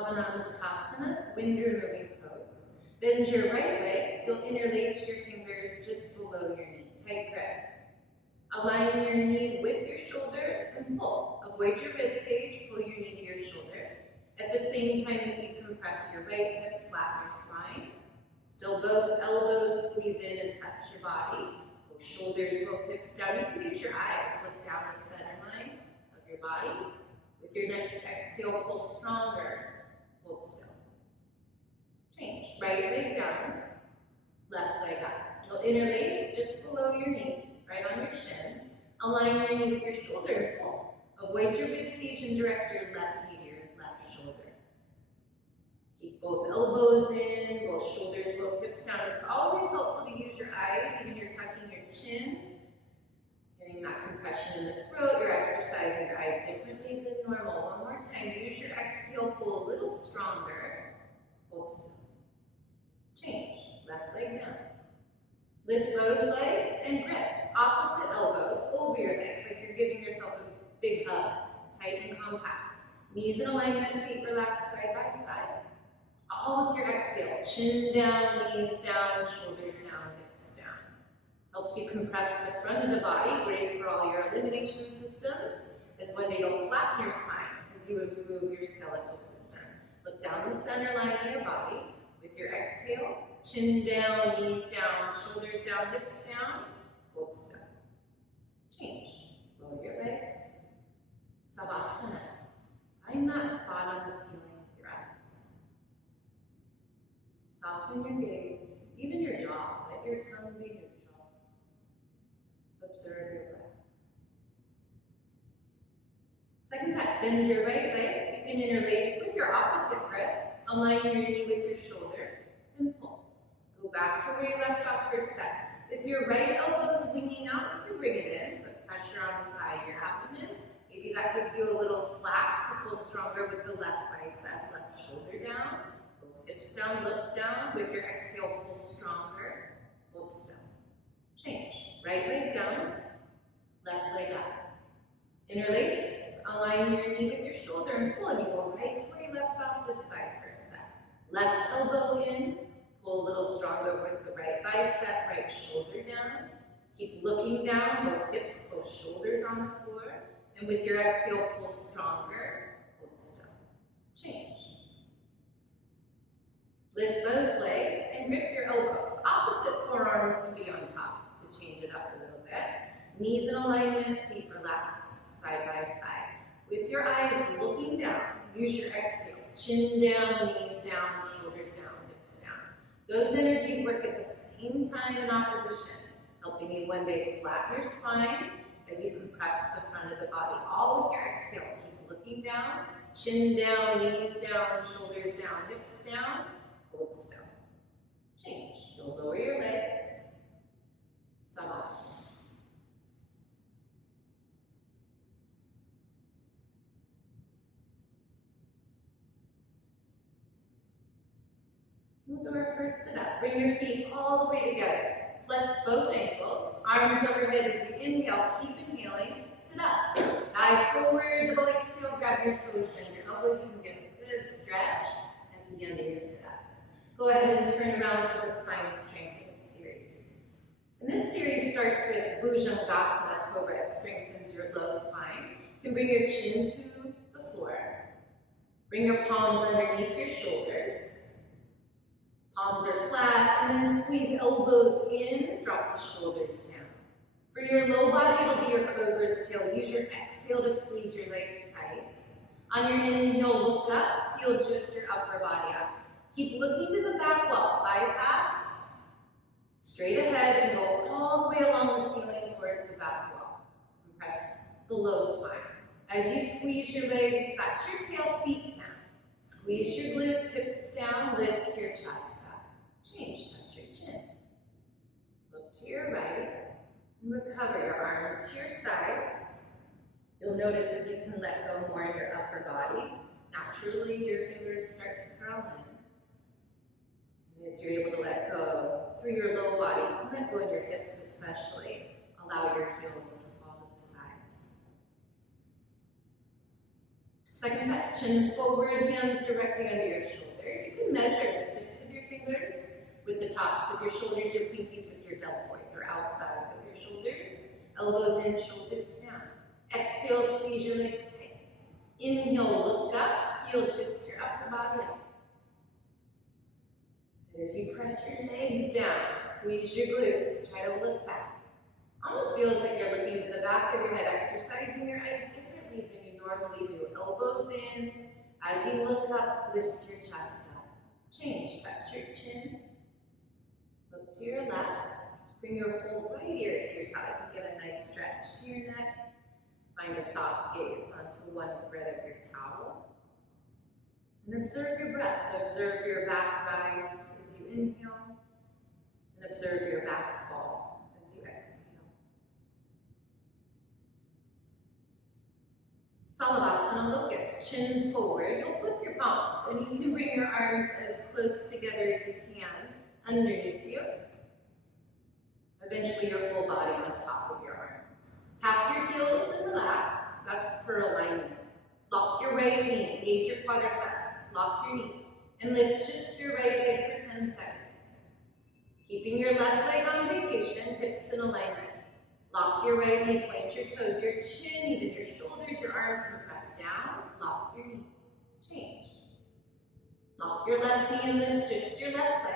Uttanasana, wind removing pose. Bend your right leg. You'll interlace your fingers just below your knee. Tight grip. Align your knee with your shoulder and pull. Avoid your rib cage. Pull your knee to your shoulder. At the same time that you compress your right hip, flatten your spine. Still both elbows squeeze in and touch your body. Both shoulders, both hips down. You can use your eyes. Look down the center line of your body. With your next exhale, pull stronger. Hold still. Change. Right leg down, left leg up. You'll interlace just below your knee, right on your shin. Align your knee with your shoulder and pull. Avoid your rib cage and direct your left knee to your left shoulder. Keep both elbows in, both shoulders, both hips down. It's always helpful to use your eyes, even you're tucking your chin, getting that compression in the throat. You're exercising your eyes differently than normal. One more time. Use your exhale, pull a little stronger. Hold still. Change. Left leg down. Lift both legs and grip. Opposite elbows over your legs, like you're giving yourself a big hug. Tight and compact. Knees in alignment, feet relaxed side by side. All with your exhale. Chin down, knees down, shoulders down, hips down. Helps you compress the front of the body, great for all your elimination systems. As one day you'll flatten your spine as you improve your skeletal system. Look down the center line of your body with your exhale. Chin down, knees down, shoulders down, hips down. Hold still. Change. Lower your legs. Savasana. Find that spot on the ceiling with your eyes. Soften your gaze, even your jaw. Let your tongue be neutral. Observe your breath. Second set, bend your right leg. You can interlace with your opposite grip. Align your knee with your shoulder and pull. Go back to where you left off for set. If your right elbow is winging out, you can bring it in. Put pressure on the side of your abdomen. Maybe that gives you a little slack to pull stronger with the left bicep. Left shoulder down. Both hips down, look down. With your exhale, pull stronger. Hold still. Change. Right leg down. Left leg up. Interlace. Align your knee with your shoulder and pull. And you go right to where you left off this side for a set. Left elbow in. Pull a little stronger with the right bicep, right shoulder down. Keep looking down, both hips, both shoulders on the floor. And with your exhale, pull stronger. Hold still. Change. Lift both legs and grip your elbows. Opposite forearm can be on top to change it up a little bit. Knees in alignment, feet relaxed, side by side. With your eyes looking down, use your exhale. Chin down, knees down, shoulders down, hips down. Those energies work at the same time in opposition, helping you one day flatten your spine as you compress the front of the body. All with your exhale. Keep looking down, chin down, knees down, shoulders down, hips down. Hold still. Change. You'll lower your legs. Savasana. We'll do our first sit-up. Bring your feet all the way together. Flex both ankles. Arms overhead as you inhale. Keep inhaling. Sit up. Dive forward. Double exhale. Grab your toes and your elbows. You can get a good stretch at the end of your sit-ups. Go ahead and turn around for the spine strengthening series. And this series starts with Bhujangasana Cobra. It strengthens your low spine. You can bring your chin to the floor. Bring your palms underneath your shoulders. Palms are flat, and then squeeze elbows in, drop the shoulders down. For your low body, it'll be your cobra's tail. Use your exhale to squeeze your legs tight. On your inhale, look up, heel just your upper body up. Keep looking to the back wall, bypass, straight ahead, and go all the way along the ceiling towards the back wall. Compress the low spine. As you squeeze your legs, that's your tail, feet down. Squeeze your glutes, hips down, lift your chest up. Change, touch your chin. Look to your right, and recover your arms to your sides. You'll notice as you can let go more in your upper body, naturally your fingers start to curl in. And as you're able to let go through your low body, you can let go in your hips especially. Allow your heels to fall to the sides. Second set, chin forward, hands directly under your shoulders. You can measure the tips of your fingers with the tops of your shoulders, your pinkies with your deltoids or outsides of your shoulders. Elbows in, shoulders down. Exhale, squeeze your legs tight. Inhale, look up, heel just your upper body up. And as you press your legs down, squeeze your glutes, try to look back. Almost feels like you're looking to the back of your head, exercising your eyes differently than you normally do. Elbows in. As you look up, lift your chest up. Change, touch your chin. Look to your left. Bring your whole right ear to your top. You can get a nice stretch to your neck. Find a soft gaze onto one thread of your towel. And observe your breath. Observe your back rise as you inhale, and observe your back fall as you exhale. Salavasana locust, chin forward. You'll flip your palms, and you can bring your arms as close together as you can underneath you. Eventually, your whole body on top of your arms. Tap your heels and relax. That's for alignment. Lock your right knee, engage your quadriceps, lock your knee, and lift just your right leg for 10 seconds. Keeping your left leg on vacation, hips in alignment. Lock your right knee, point your toes, your chin, even your shoulders, your arms can press down. Lock your knee. Change. Lock your left knee and lift just your left leg.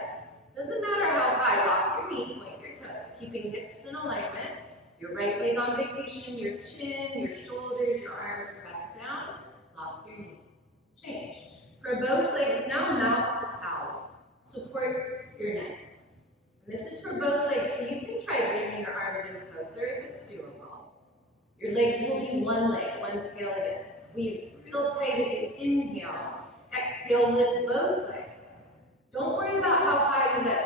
Doesn't matter how high, lock your knee, point your toes, keeping hips in alignment. Your right leg on vacation, your chin, your shoulders, your arms press down. Lock your knee. Change. For both legs, now mount to cow. Support your neck. And this is for both legs, so you can try bringing your arms in closer if it's doable. Your legs will be one leg, one tail again. Squeeze real tight as you inhale. Exhale, lift both legs. Don't worry about how high you lift.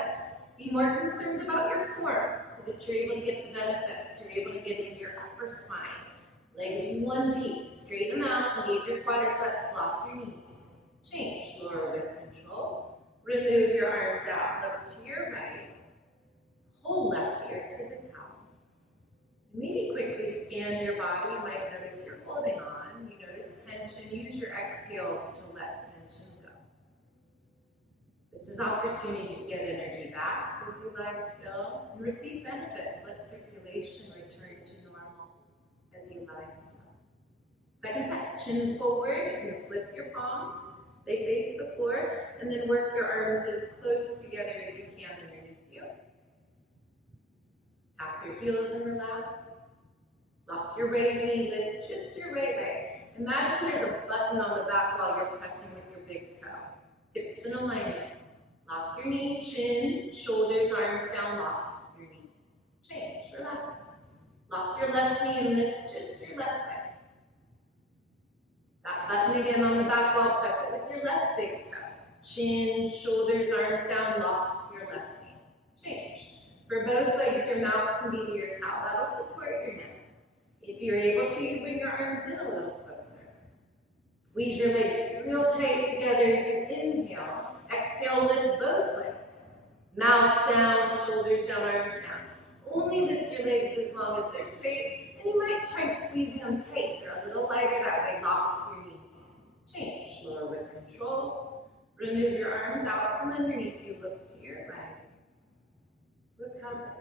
Be more concerned about your form so that you're able to get the benefits. You're able to get into your upper spine. Legs one piece. Straighten them out. Engage your quadriceps. Lock your knees. Change. Lower with control. Remove your arms out. Look to your right. Hold left ear to the towel. Maybe quickly scan your body. You might notice you're holding on. You notice tension. Use your exhales to let tension go. This is opportunity to get energy back as you lie still and receive benefits. Let circulation return to normal as you lie still. Second set, chin forward. You can flip your palms. They face the floor, and then work your arms as close together as you can underneath you. Tap your heels and relax. Lock your right knee, lift just your right leg. Imagine there's a button on the back while you're pressing with your big toe. Hips in alignment. Lock your knee, chin, shoulders, arms down, lock your knee. Change, relax. Lock your left knee and lift just your left leg. That button again on the back wall, press it with your left big toe. Chin, shoulders, arms down, lock your left knee. Change. For both legs, your mouth can be to your towel. That'll support your neck. If you're able to, you bring your arms in a little closer. Squeeze your legs real tight together as you inhale. Exhale, lift both legs. Mouth down, shoulders down, arms down. Only lift your legs as long as they're straight, and you might try squeezing them tight. They're a little lighter that way. Lock your knees. Change. Lower with control. Remove your arms out from underneath you. Look to your right. Recover.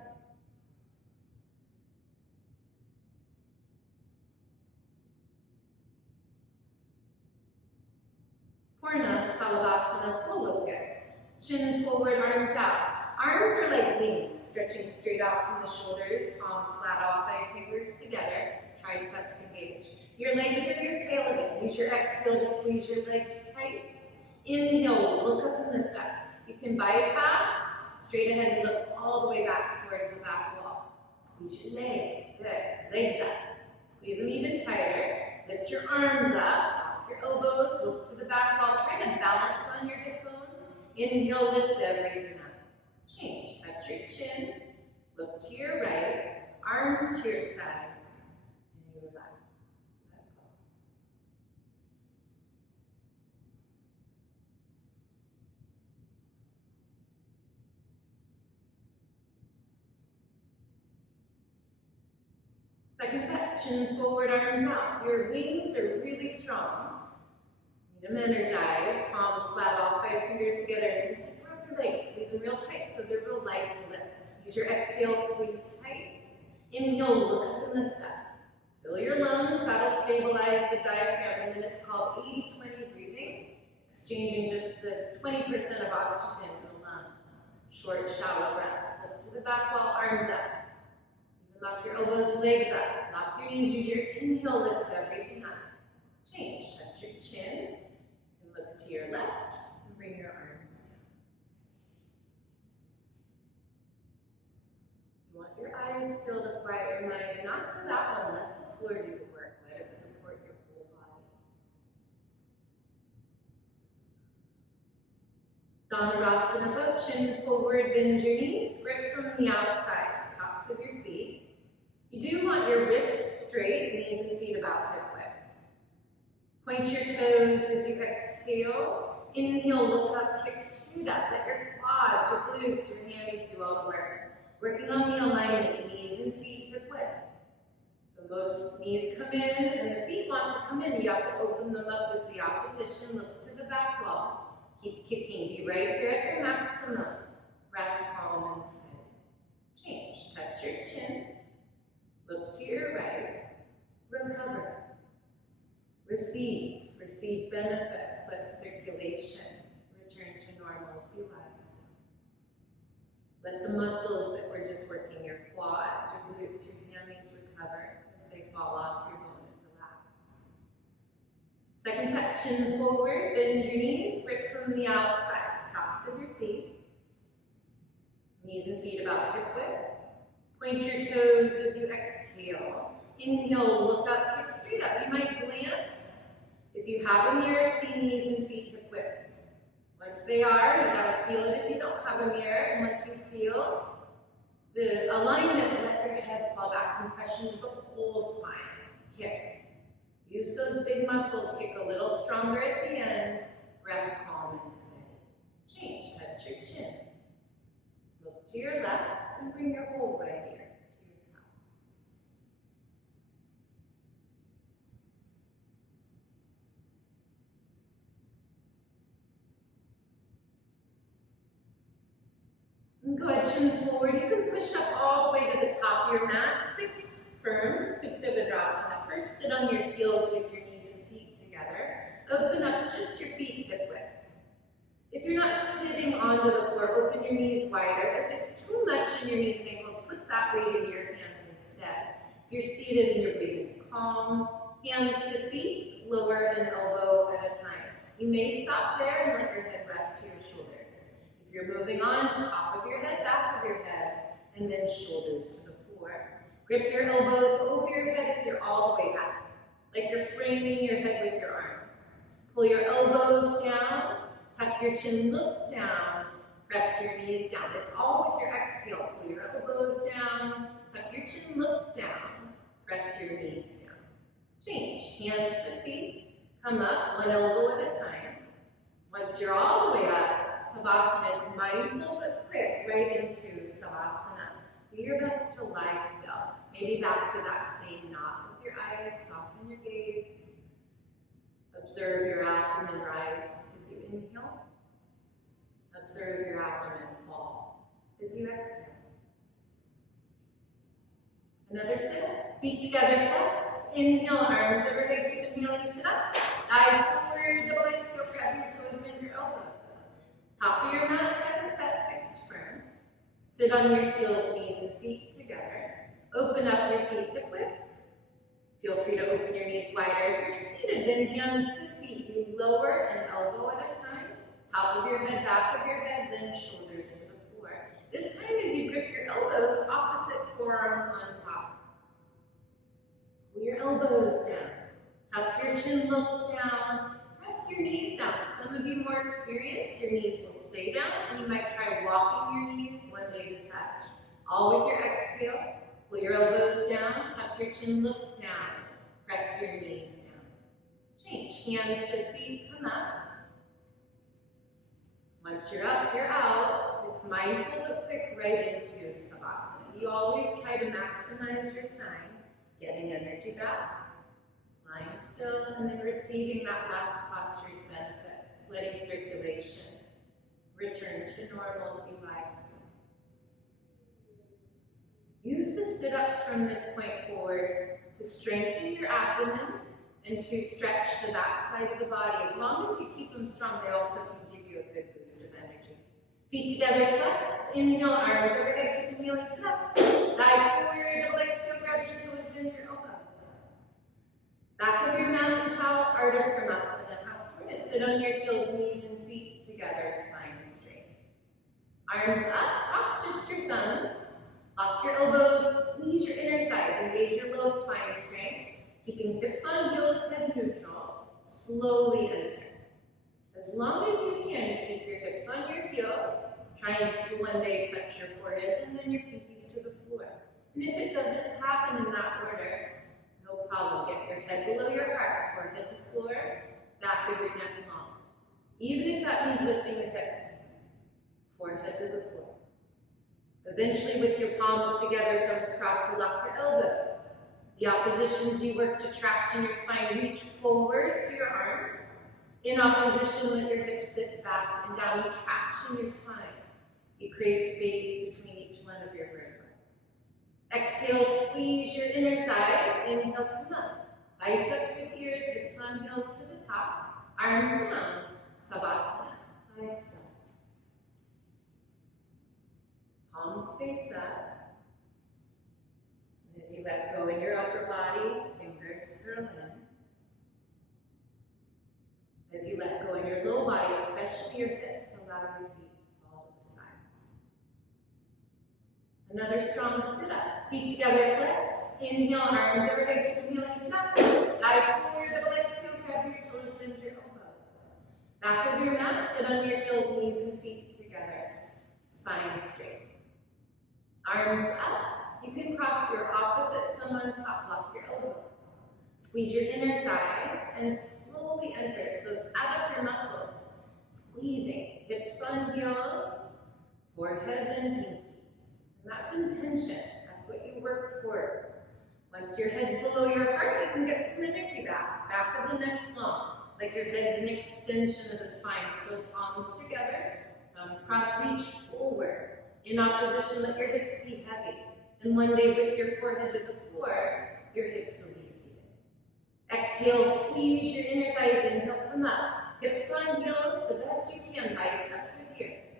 Purna Salavasana, full locust. Chin forward, arms out. Arms are like wings, stretching straight out from the shoulders, palms flat off, 5 fingers together, triceps engaged. Your legs are your tail again. Use your exhale to squeeze your legs tight. Inhale, look up and lift up. You can bypass, straight ahead and look all the way back towards the back wall. Squeeze your legs, good. Legs up. Squeeze them even tighter. Lift your arms up. Your elbows, look to the back wall. Try to balance on your hip bones. Inhale, lift everything up. Change. Touch your chin. Look to your right. Arms to your sides. And you relax. Let go. Second set. Chin forward, arms out. Your wings are really strong. Need them energized, palms flat off, 5 fingers together, and support your legs. Squeeze them real tight so they're real light to lift. Use your exhale, squeeze tight. Inhale, look up and lift up. Fill your lungs, that'll stabilize the diaphragm, and then it's called 80-20 breathing, exchanging just the 20% of oxygen in the lungs. Short, shallow breaths. Look to the back wall, arms up. Lock your elbows, legs up. Lock your knees, use your inhale, lift everything up. Change, touch your chin. Look to your left and bring your arms down. You want your eyes still to quiet your mind, and after that one, let the floor do the work. Let it support your whole body. Dhanurasana boat, chin forward, bend your knees, grip from the outsides, tops of your feet. You do want your wrists straight, knees and feet about hip width. Point your toes as you exhale. Inhale, look up, kick straight up. Let your quads, your glutes, your hammies do all the work. Working on the alignment, knees and feet hip width. So most knees come in and the feet want to come in. You have to open them up as the opposition. Look to the back wall. Keep kicking. Be right here at your maximum. Breath, calm and steady. Change. Touch your chin. Look to your right. Recover. Receive. Receive benefits like circulation. Return to normal as you lie still. Let the muscles that we're just working, your quads, your glutes, your hammies, recover as they fall off your bone and relax. Second set, chin forward, bend your knees, grip from the outsides, tops of your feet. Knees and feet about hip width. Point your toes as you exhale. Inhale, look up, kick straight up. You might glance. If you have a mirror, see knees and feet hip width. Once they are, you gotta feel it if you don't have a mirror. And once you feel the alignment, let your head fall back. Compression to the whole spine. Kick. Use those big muscles. Kick a little stronger at the end. Breath, calm and steady. Change. Touch your chin. Look to your left and bring your whole right ear to your top. And go ahead, chin forward. You can push up all the way to the top of your mat. Fixed, firm, Supta Vidrasana. First, sit on your heels with your knees and feet together. Open up just your feet hip width. If you're not sitting onto the floor, open your knees wider. If it's too much in your knees and ankles, put that weight in your hands instead. If you're seated and your breathing's calm, hands to feet, lower an elbow at a time. You may stop there and let your head rest to your shoulders. If you're moving on, top of your head, back of your head, and then shoulders to the floor. Grip your elbows over your head if you're all the way back, like you're framing your head with your arms. Pull your elbows down. Tuck your chin, look down, press your knees down. It's all with your exhale. Pull your elbows down, tuck your chin, look down, press your knees down. Change, hands to feet, come up, one elbow at a time. Once you're all the way up, Savasana, it's mindful but quick, right into Savasana. Do your best to lie still. Maybe back to that same knot with your eyes, soften your gaze. Observe your abdomen rise as you inhale. Observe your abdomen fall as you exhale. Another sit-up. Feet together, flex. Inhale, arms overhead, keep inhaling, sit up. Dive forward, double exhale, grab your toes, bend your elbows. Top of your mat, second set, fixed firm. Sit on your heels, knees and feet together. Open up your feet hip width. Feel free to open your knees wider. If you're seated, then hands to feet. You lower an elbow at a time. Top of your head, back of your head, then shoulders to the floor. This time as you grip your elbows, opposite forearm on top. Pull your elbows down. Tuck your chin, look down. Press your knees down. Some of you more experienced, your knees will stay down, and you might try walking your knees one day to touch. All with your exhale. Pull your elbows down, tuck your chin, look down. Press your knees down. Change. Hands to feet, come up. Once you're up, you're out. It's mindful but quick right into Savasana. You always try to maximize your time, getting energy back, lying still, and then receiving that last posture's benefits, letting circulation return to normal as you lie still. Use the sit-ups from this point forward to strengthen your abdomen and to stretch the back side of the body. As long as you keep them strong, they also can give you a good boost of energy. Feet together, flex. Inhale, arms overhead, keep inhaling, sit up. Dive forward, double exhale, grab your toes, bend your elbows. Back of your mountain towel, Ardha Karmasana. Half twist. Sit on your heels, knees and feet together, spine straight. Arms up, cross just your thumbs. Lock your elbows, squeeze your inner thighs, engage your low spine strength, keeping hips on heels, head neutral. Slowly enter. As long as you can, you keep your hips on your heels, trying to one day touch your forehead and then your pinkies to the floor. And if it doesn't happen in that order, no problem. Get your head below your heart, forehead to floor, back of your neck long. Even if that means lifting the hips, forehead to the floor. Eventually, with your palms together, thumbs crossed, you lock your elbows. The oppositions, you work to traction your spine, reach forward through your arms. In opposition, let your hips sit back and down, you traction your spine. You create space between each one of your vertebrae. Exhale, squeeze your inner thighs. Inhale, come up. Biceps with ears, hips on heels to the top. Arms down. Savasana. Eyes down. Palms face up. And as you let go in your upper body, fingers curl in. As you let go in your lower body, especially your hips, allow your feet to fall to the sides. Another strong sit-up. Feet together, flex. Inhale, arms overhead, keep healing, sit up. Dive forward, double exhale, grab your toes, bend your elbows. Back of your mat, sit on your heels, knees and feet together. Spine straight. Arms up. You can cross your opposite thumb on top, lock your elbows. Squeeze your inner thighs and slowly enter. It's those adductor muscles. Squeezing. Hips on heels, forehead and pinkies. And that's intention. That's what you work towards. Once your head's below your heart, you can get some energy back. Back of the neck's long. Like your head's an extension of the spine. Still palms together. Thumbs crossed, reach forward. In opposition, let your hips be heavy. And one day with your forehead to the floor, your hips will be seated. Exhale, squeeze your inner thighs. Inhale, come up. Hips on heels, the best you can. Biceps with ears.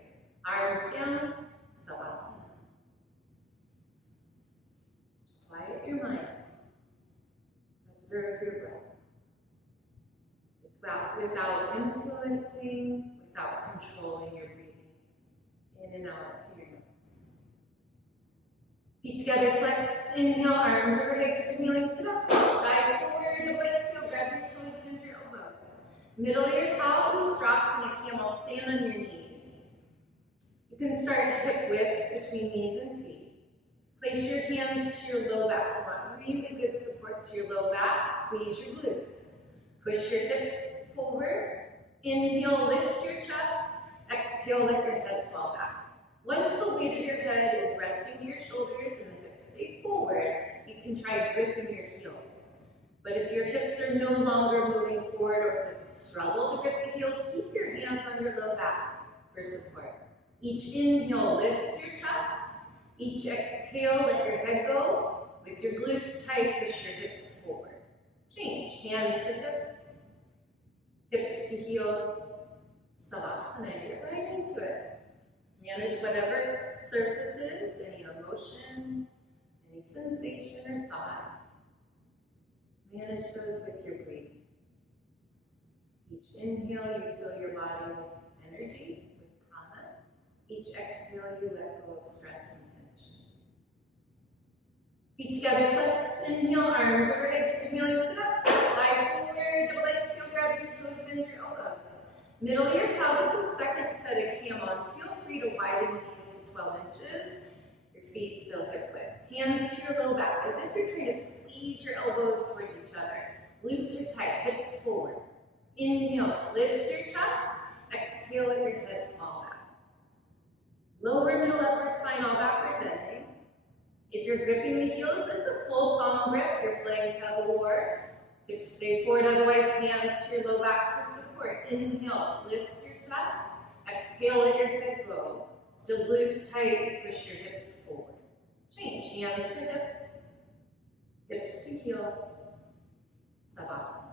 Arms down, Savasana. Quiet your mind. Observe your breath. It's without influencing, without controlling your breathing. In and out through your nose. Feet together, flex. Inhale, arms overhead, keep healing, sit up. Dive forward, double exhale, grab your toes, bend your elbows. Middle of your towel, Ustrasana, camel, stand on your knees. You can start hip width between knees and feet. Place your hands to your low back. You want really good support to your low back. Squeeze your glutes. Push your hips forward. Inhale, lift your chest. Exhale, let your head fall back. Once the weight of your head is resting to your shoulders and the hips stay forward, you can try gripping your heels. But if your hips are no longer moving forward or if it's a struggle to grip the heels, keep your hands on your low back for support. Each inhale, lift your chest. Each exhale, let your head go. With your glutes tight, push your hips forward. Change. Hands to hips. Hips to heels. Savasana. Get right into it. Manage whatever surfaces, any emotion, any sensation or thought. Manage those with your breathing. Each inhale, you fill your body with energy, with prana. Each exhale, you let go of stress and tension. Feet together, flex. Inhale, arms overhead, keep healing, sit up. Dive forward, double exhale, grab your toes, bend your elbows. Middle of your towel, this is second set of camel. Feel free to widen the knees to 12 inches. Your feet still hip width. Hands to your low back, as if you're trying to squeeze your elbows towards each other. Glutes are tight, hips forward. Inhale, lift your chest. Exhale, let your head fall back. Lower middle upper spine, all backward bending. If you're gripping the heels, it's a full palm grip. You're playing tug of war. Hips stay forward, otherwise hands to your low back for support. Inhale, lift your chest. Exhale, let your head go. Still glutes tight, push your hips forward. Change, hands to hips. Hips to heels. Savasana.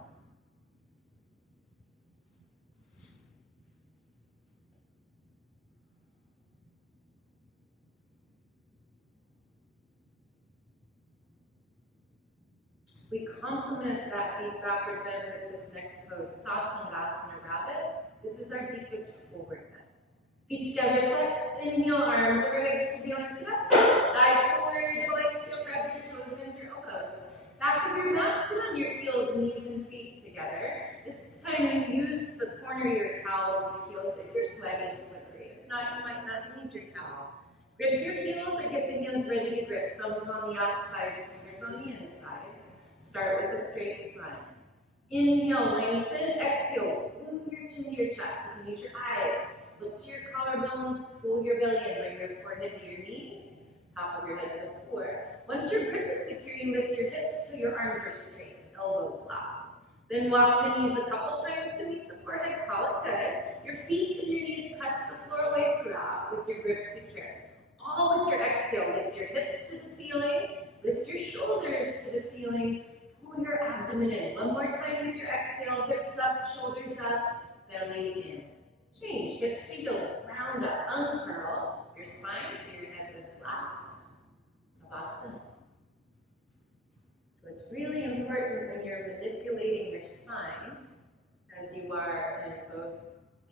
We complement that deep backward bend with this next pose, Sasandasana Rabbit. This is our deepest forward bend. Feet together, flex. Inhale, arms overhead, keep healing, sit up. Dive forward, double exhale, grab your toes, bend your elbows. Back of your mat, sit on your heels, knees and feet together. This time you use the corners or your towel over the heels if you're sweaty and slippery. If not, you might not need your towel. Grip your heels or get the hands ready to grip. Thumbs on the outsides, fingers on the insides. Start with a straight spine. Inhale, lengthen. Exhale, glue your chin to your chest. You can use your eyes. Look to your collarbones, pull your belly in, bring your forehead to your knees, top of your head to the floor. Once your grip is secure, you lift your hips till your arms are straight, elbows locked. Then walk the knees a couple times to meet the forehead, call it good. Your feet and your knees press the floor away throughout with your grip secure. All with your exhale, lift your hips to the ceiling, lift your shoulders to the ceiling, pull your abdomen in. One more time with your exhale, hips up, shoulders up, belly in. Change, hips to heels, round up, uncurl your spine so your head lifts last. Savasana. So it's really important when you're manipulating your spine, as you are in both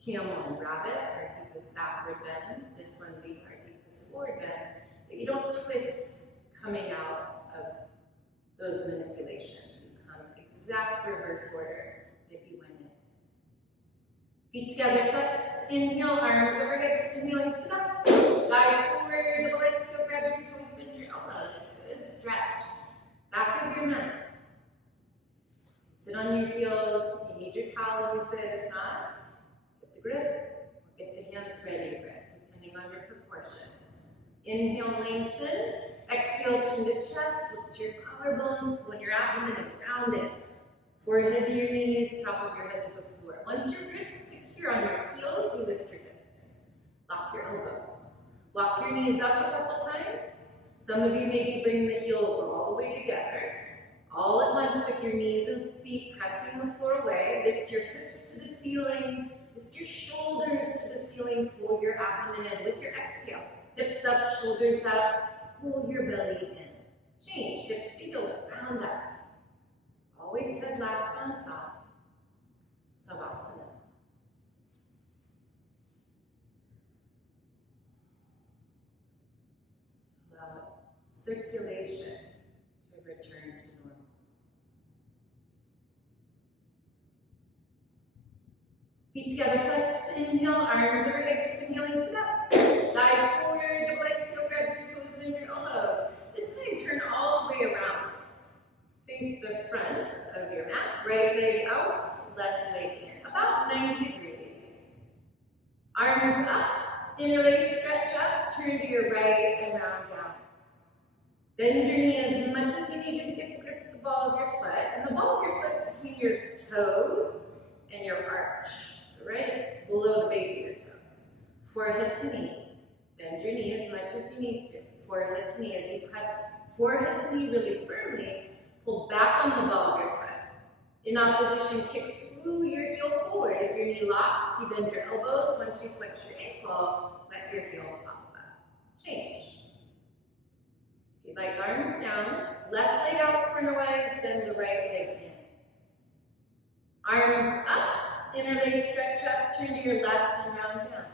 camel and rabbit, our deepest backward bend, this one being our deepest forward bend, that you don't twist coming out of those manipulations. You come exact reverse order that you went in. Feet together, flex, inhale, arms overhead, keep inhaling, sit up. Dive forward, double exhale, grab your toes, bend your elbows. Good stretch. Back of your mat. Sit on your heels. If you need your towel, use it. If not, get the grip. Get the hands ready to grip, depending on your proportions. Inhale, lengthen. Exhale, chin to chest. Lift your collarbones, pull your abdomen and round it. Forehead to your knees, top of your head to the floor. Once your grip's secure on your heels, you lift your hips. Lock your elbows. Walk your knees up a couple times. Some of you maybe bring the heels all the way together. All at once with your knees and feet pressing the floor away. Lift your hips to the ceiling. Lift your shoulders to the ceiling. Pull your abdomen in with your exhale. Hips up, shoulders up. Pull your belly in. Change, hips to heels, round up. Always head last on top. Savasana. Allow circulation to return to normal. Feet together, flex, inhale, arms overhead, keep inhaling, sit up. Dive forward, double exhale, grab your toes and your elbows. This time turn all the way around. Face the front of your mat, right leg out, left leg in, about 90 degrees. Arms up, interlace, stretch up, turn to your right and round down. Bend your knee as much as you need to get the grip of the ball of your foot, and the ball of your foot's between your toes and your arch, so right below the base of your toes. Forehead to knee, bend your knee as much as you need to. Forehead to knee, as you press forehead to knee really firmly, pull back on the ball of your foot. In opposition, kick through your heel forward. If your knee locks, you bend your elbows. Once you flex your ankle, let your heel pop up. Change. If you'd like arms down, left leg out cornerwise, bend the right leg in. Arms up, interlace, stretch up, turn to your left and round down.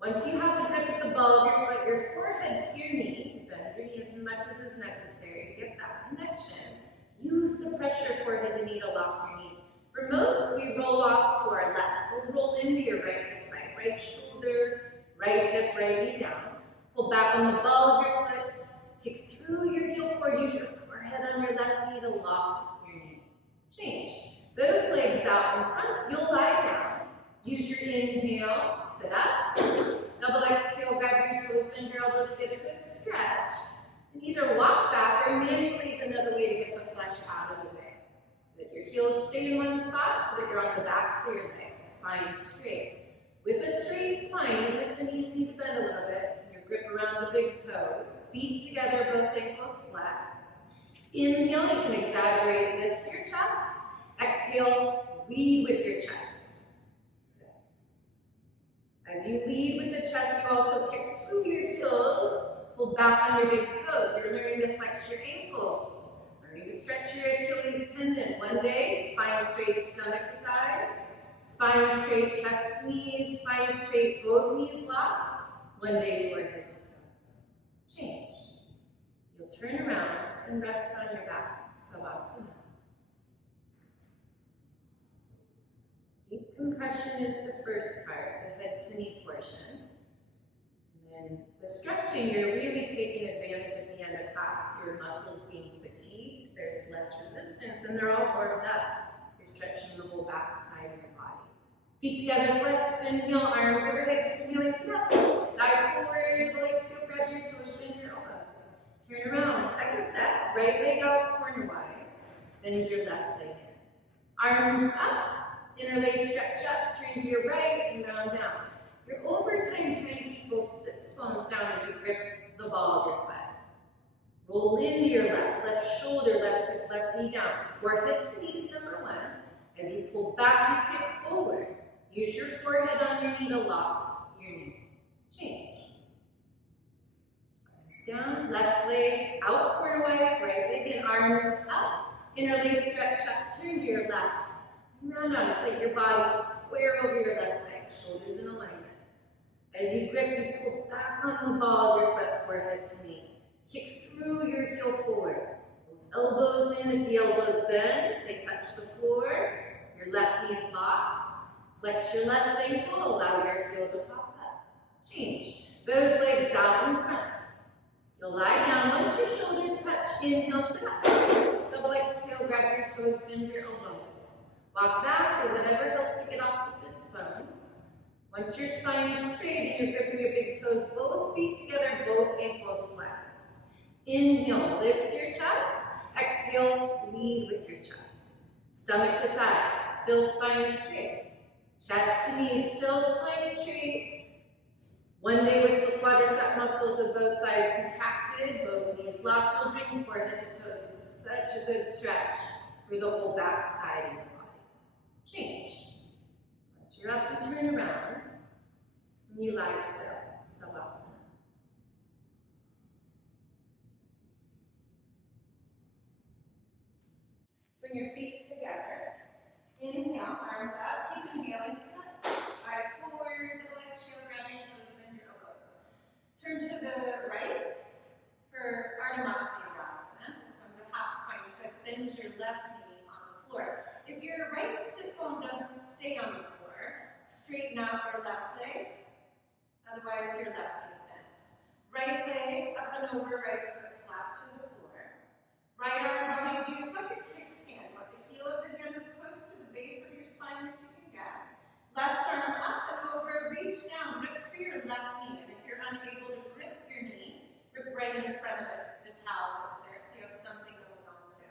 Once you have the grip of the ball of your foot, your forehead to your knee, bend your knee as much as is necessary to get that connection. Use the pressure forehead to knee to lock your knee. For most, we roll off to our left, so roll into your right this side. Right shoulder, right hip, right knee down. Pull back on the ball of your foot. Kick through your heel forward. Use your forehead on your left knee to lock your knee. Change. Both legs out in front. You'll lie down. Use your inhale. Sit up. Double exhale. Grab your toes, bend your elbows, get a good stretch. And either walk back or manually is another way to get the flesh out of the way. Let your heels stay in one spot so that you're on the backs of your legs. Spine straight. With a straight spine, even if the knees need to bend a little bit, your grip around the big toes. Feet together, both ankles flex. Inhale, you can exaggerate, lift your chest. Exhale, lead with your chest. As you lead with the chest, you also kick through your heels, pull back on your big toes. You're learning to flex your ankles, learning to stretch your Achilles tendon. One day, spine straight, stomach to thighs. Spine straight, chest to knees. Spine straight, both knees locked. One day, forehead to toes. Change. You'll turn around and rest on your back. Savasana. Deep compression. compression is the first part, the head to knee portion. And then the stretching, you're really taking advantage at the end of class. Your muscles being fatigued, there's less resistance, and they're all warmed up. You're stretching the whole back side of your body. Feet together, flex, inhale, arms overhead, inhaling, step. Dive forward, legs heel, grab your toes, bend your elbows. Turn around, second step, right leg out corner-wise, bend your left leg in. Arms up, interlace, stretch up, turn to your right, and round down. You're over time trying to keep those sits bones down as you grip the ball of your foot. Roll into your left shoulder, left hip, left knee down. Forehead to knees, number one. As you pull back, you kick forward. Use your forehead on your knee to lock your knee. Change. Arms down, left leg out cornerwise, right leg in, arms up. Interlace, stretch up, turn to your left. And round down. It's like your body square over your left leg, shoulders in alignment. As you grip, you pull back on the ball of your foot, forehead to knee. Kick through your heel forward. Both elbows in, if the elbows bend, they touch the floor. Your left knee is locked. Flex your left ankle, allow your heel to pop up. Change. Both legs out in front. You'll lie down. Once your shoulders touch, inhale, sit up. Double exhale, grab your toes, bend your elbows. Walk back or whatever helps you get off the sits bones. Once your spine's straight and you're gripping your big toes, both feet together, both ankles flexed. Inhale, lift your chest. Exhale, lead with your chest. Stomach to thighs, still spine straight. Chest to knees, still spine straight. One day with the quadricep muscles of both thighs contracted, both knees locked, you'll bring forehead to toes. This is such a good stretch for the whole back side of your body. Change. Once you're up, you turn around, and you lie still, Savasana. Bring your feet together. Inhale, arms up, keep inhaling, step. Dive forward, legs shield, grab your toes, bend your elbows. Turn to the right for Ardha Matsyendrasana. This one's a half spine twist. Bend your left knee on the floor. If your right sit bone doesn't stay on the floor, straighten out your left leg. Otherwise, your left knee's bent. Right leg up and over, right foot flat to the floor. Right arm behind you. It's like a kickstand. Want the heel of the hand as close to the base of your spine that you can get. Left arm up and over, reach down, grip for your left knee. And if you're unable to grip your knee, grip right in front of it, the towel that's there, so you have something to hold on to.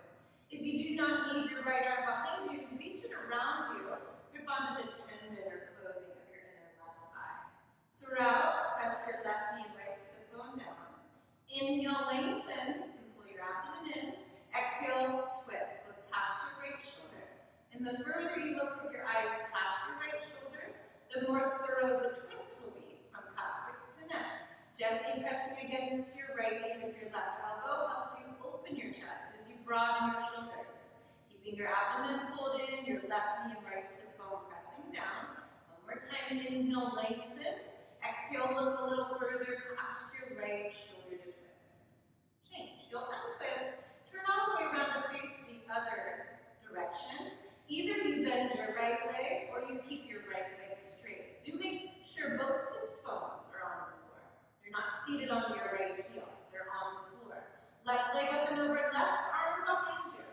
If you do not need your right arm behind you, reach it around you, grip onto the tendon or clothing of your inner left thigh. Throughout, press your left knee and right sit bone down. Inhale, lengthen, and pull your abdomen in. Exhale, twist, look past your right shoulder. And the further you look with your eyes past your right shoulder, the more thorough the twist will be, from coccyx to neck. Gently pressing against your right knee with your left elbow helps you open your chest as you broaden your shoulders. Keeping your abdomen pulled in, your left knee and right sit bone pressing down. One more time, inhale, lengthen. Exhale, look a little further past your right shoulder to twist. Change. You'll untwist, turn all the way around to face the other direction. Either you bend your right leg or you keep your right leg straight. Do make sure both sits bones are on the floor. You're not seated on your right heel. They're on the floor. Left leg up and over, left arm behind you.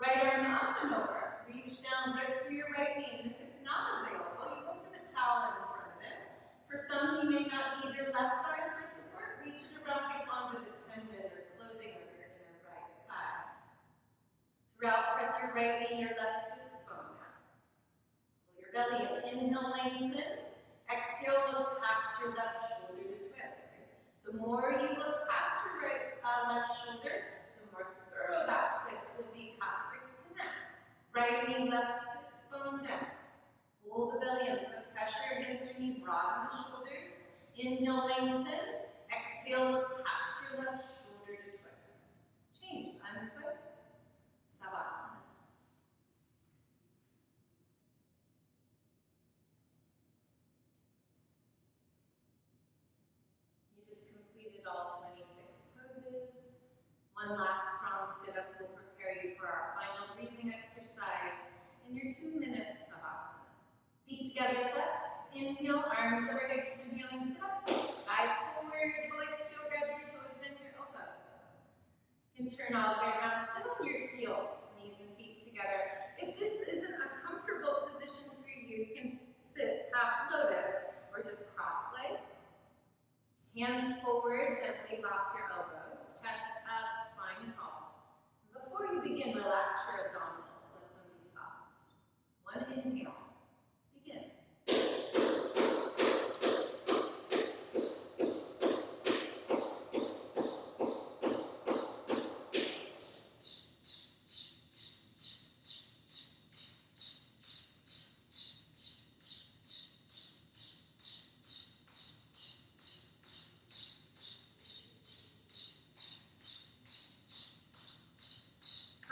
Right arm up and over. Reach down, grip for your right knee. And if it's not available, you go for the towel in front of it. For some, you may not need your left arm for support. Reach it around, grip onto the tendon or clothing of your inner right thigh. Throughout, press your right knee, your left sits bone down. Pull your belly in. Inhale, lengthen. Exhale, look past your left shoulder to twist. The more you look past your left shoulder, the more thorough that twist will be, coccyx to neck. Right knee, left sits bone down. Pull the belly in. Put pressure against your knee. Broaden the shoulders. Inhale, lengthen. Exhale, look past your left shoulder to twist. Change. Untwist. Savasana. You just completed all 26 poses. One last strong sit-up will prepare you for our final breathing exercise in your 2-minute Savasana. together flex. Inhale, arms overhead, inhaling, sit up. Dive forward, like so, grab your toes, bend your elbows. You can turn all the way around, sit on your heels, knees and feet together. If this isn't a comfortable position for you, you can sit half lotus or just cross-legged. Hands forward, gently lock your elbows, chest up, spine tall. Before you begin, relax your abdominals, let them be soft. One inhale, begin.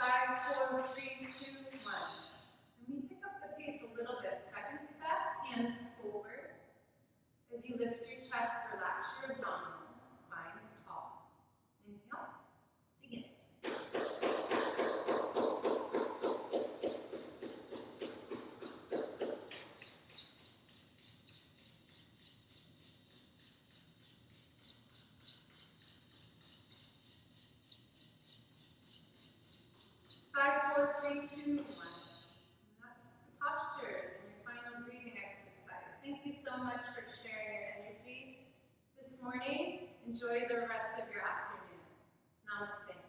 5, 4, 3, 2, 1. And we pick up the pace a little bit. Second set, hands forward. As you lift your chest, relax your abdominals, spine's tall. Inhale, begin. 5, 4, 3, 2, 1. And that's the postures and your final breathing exercise. Thank you so much for sharing your energy this morning. Enjoy the rest of your afternoon. Namaste.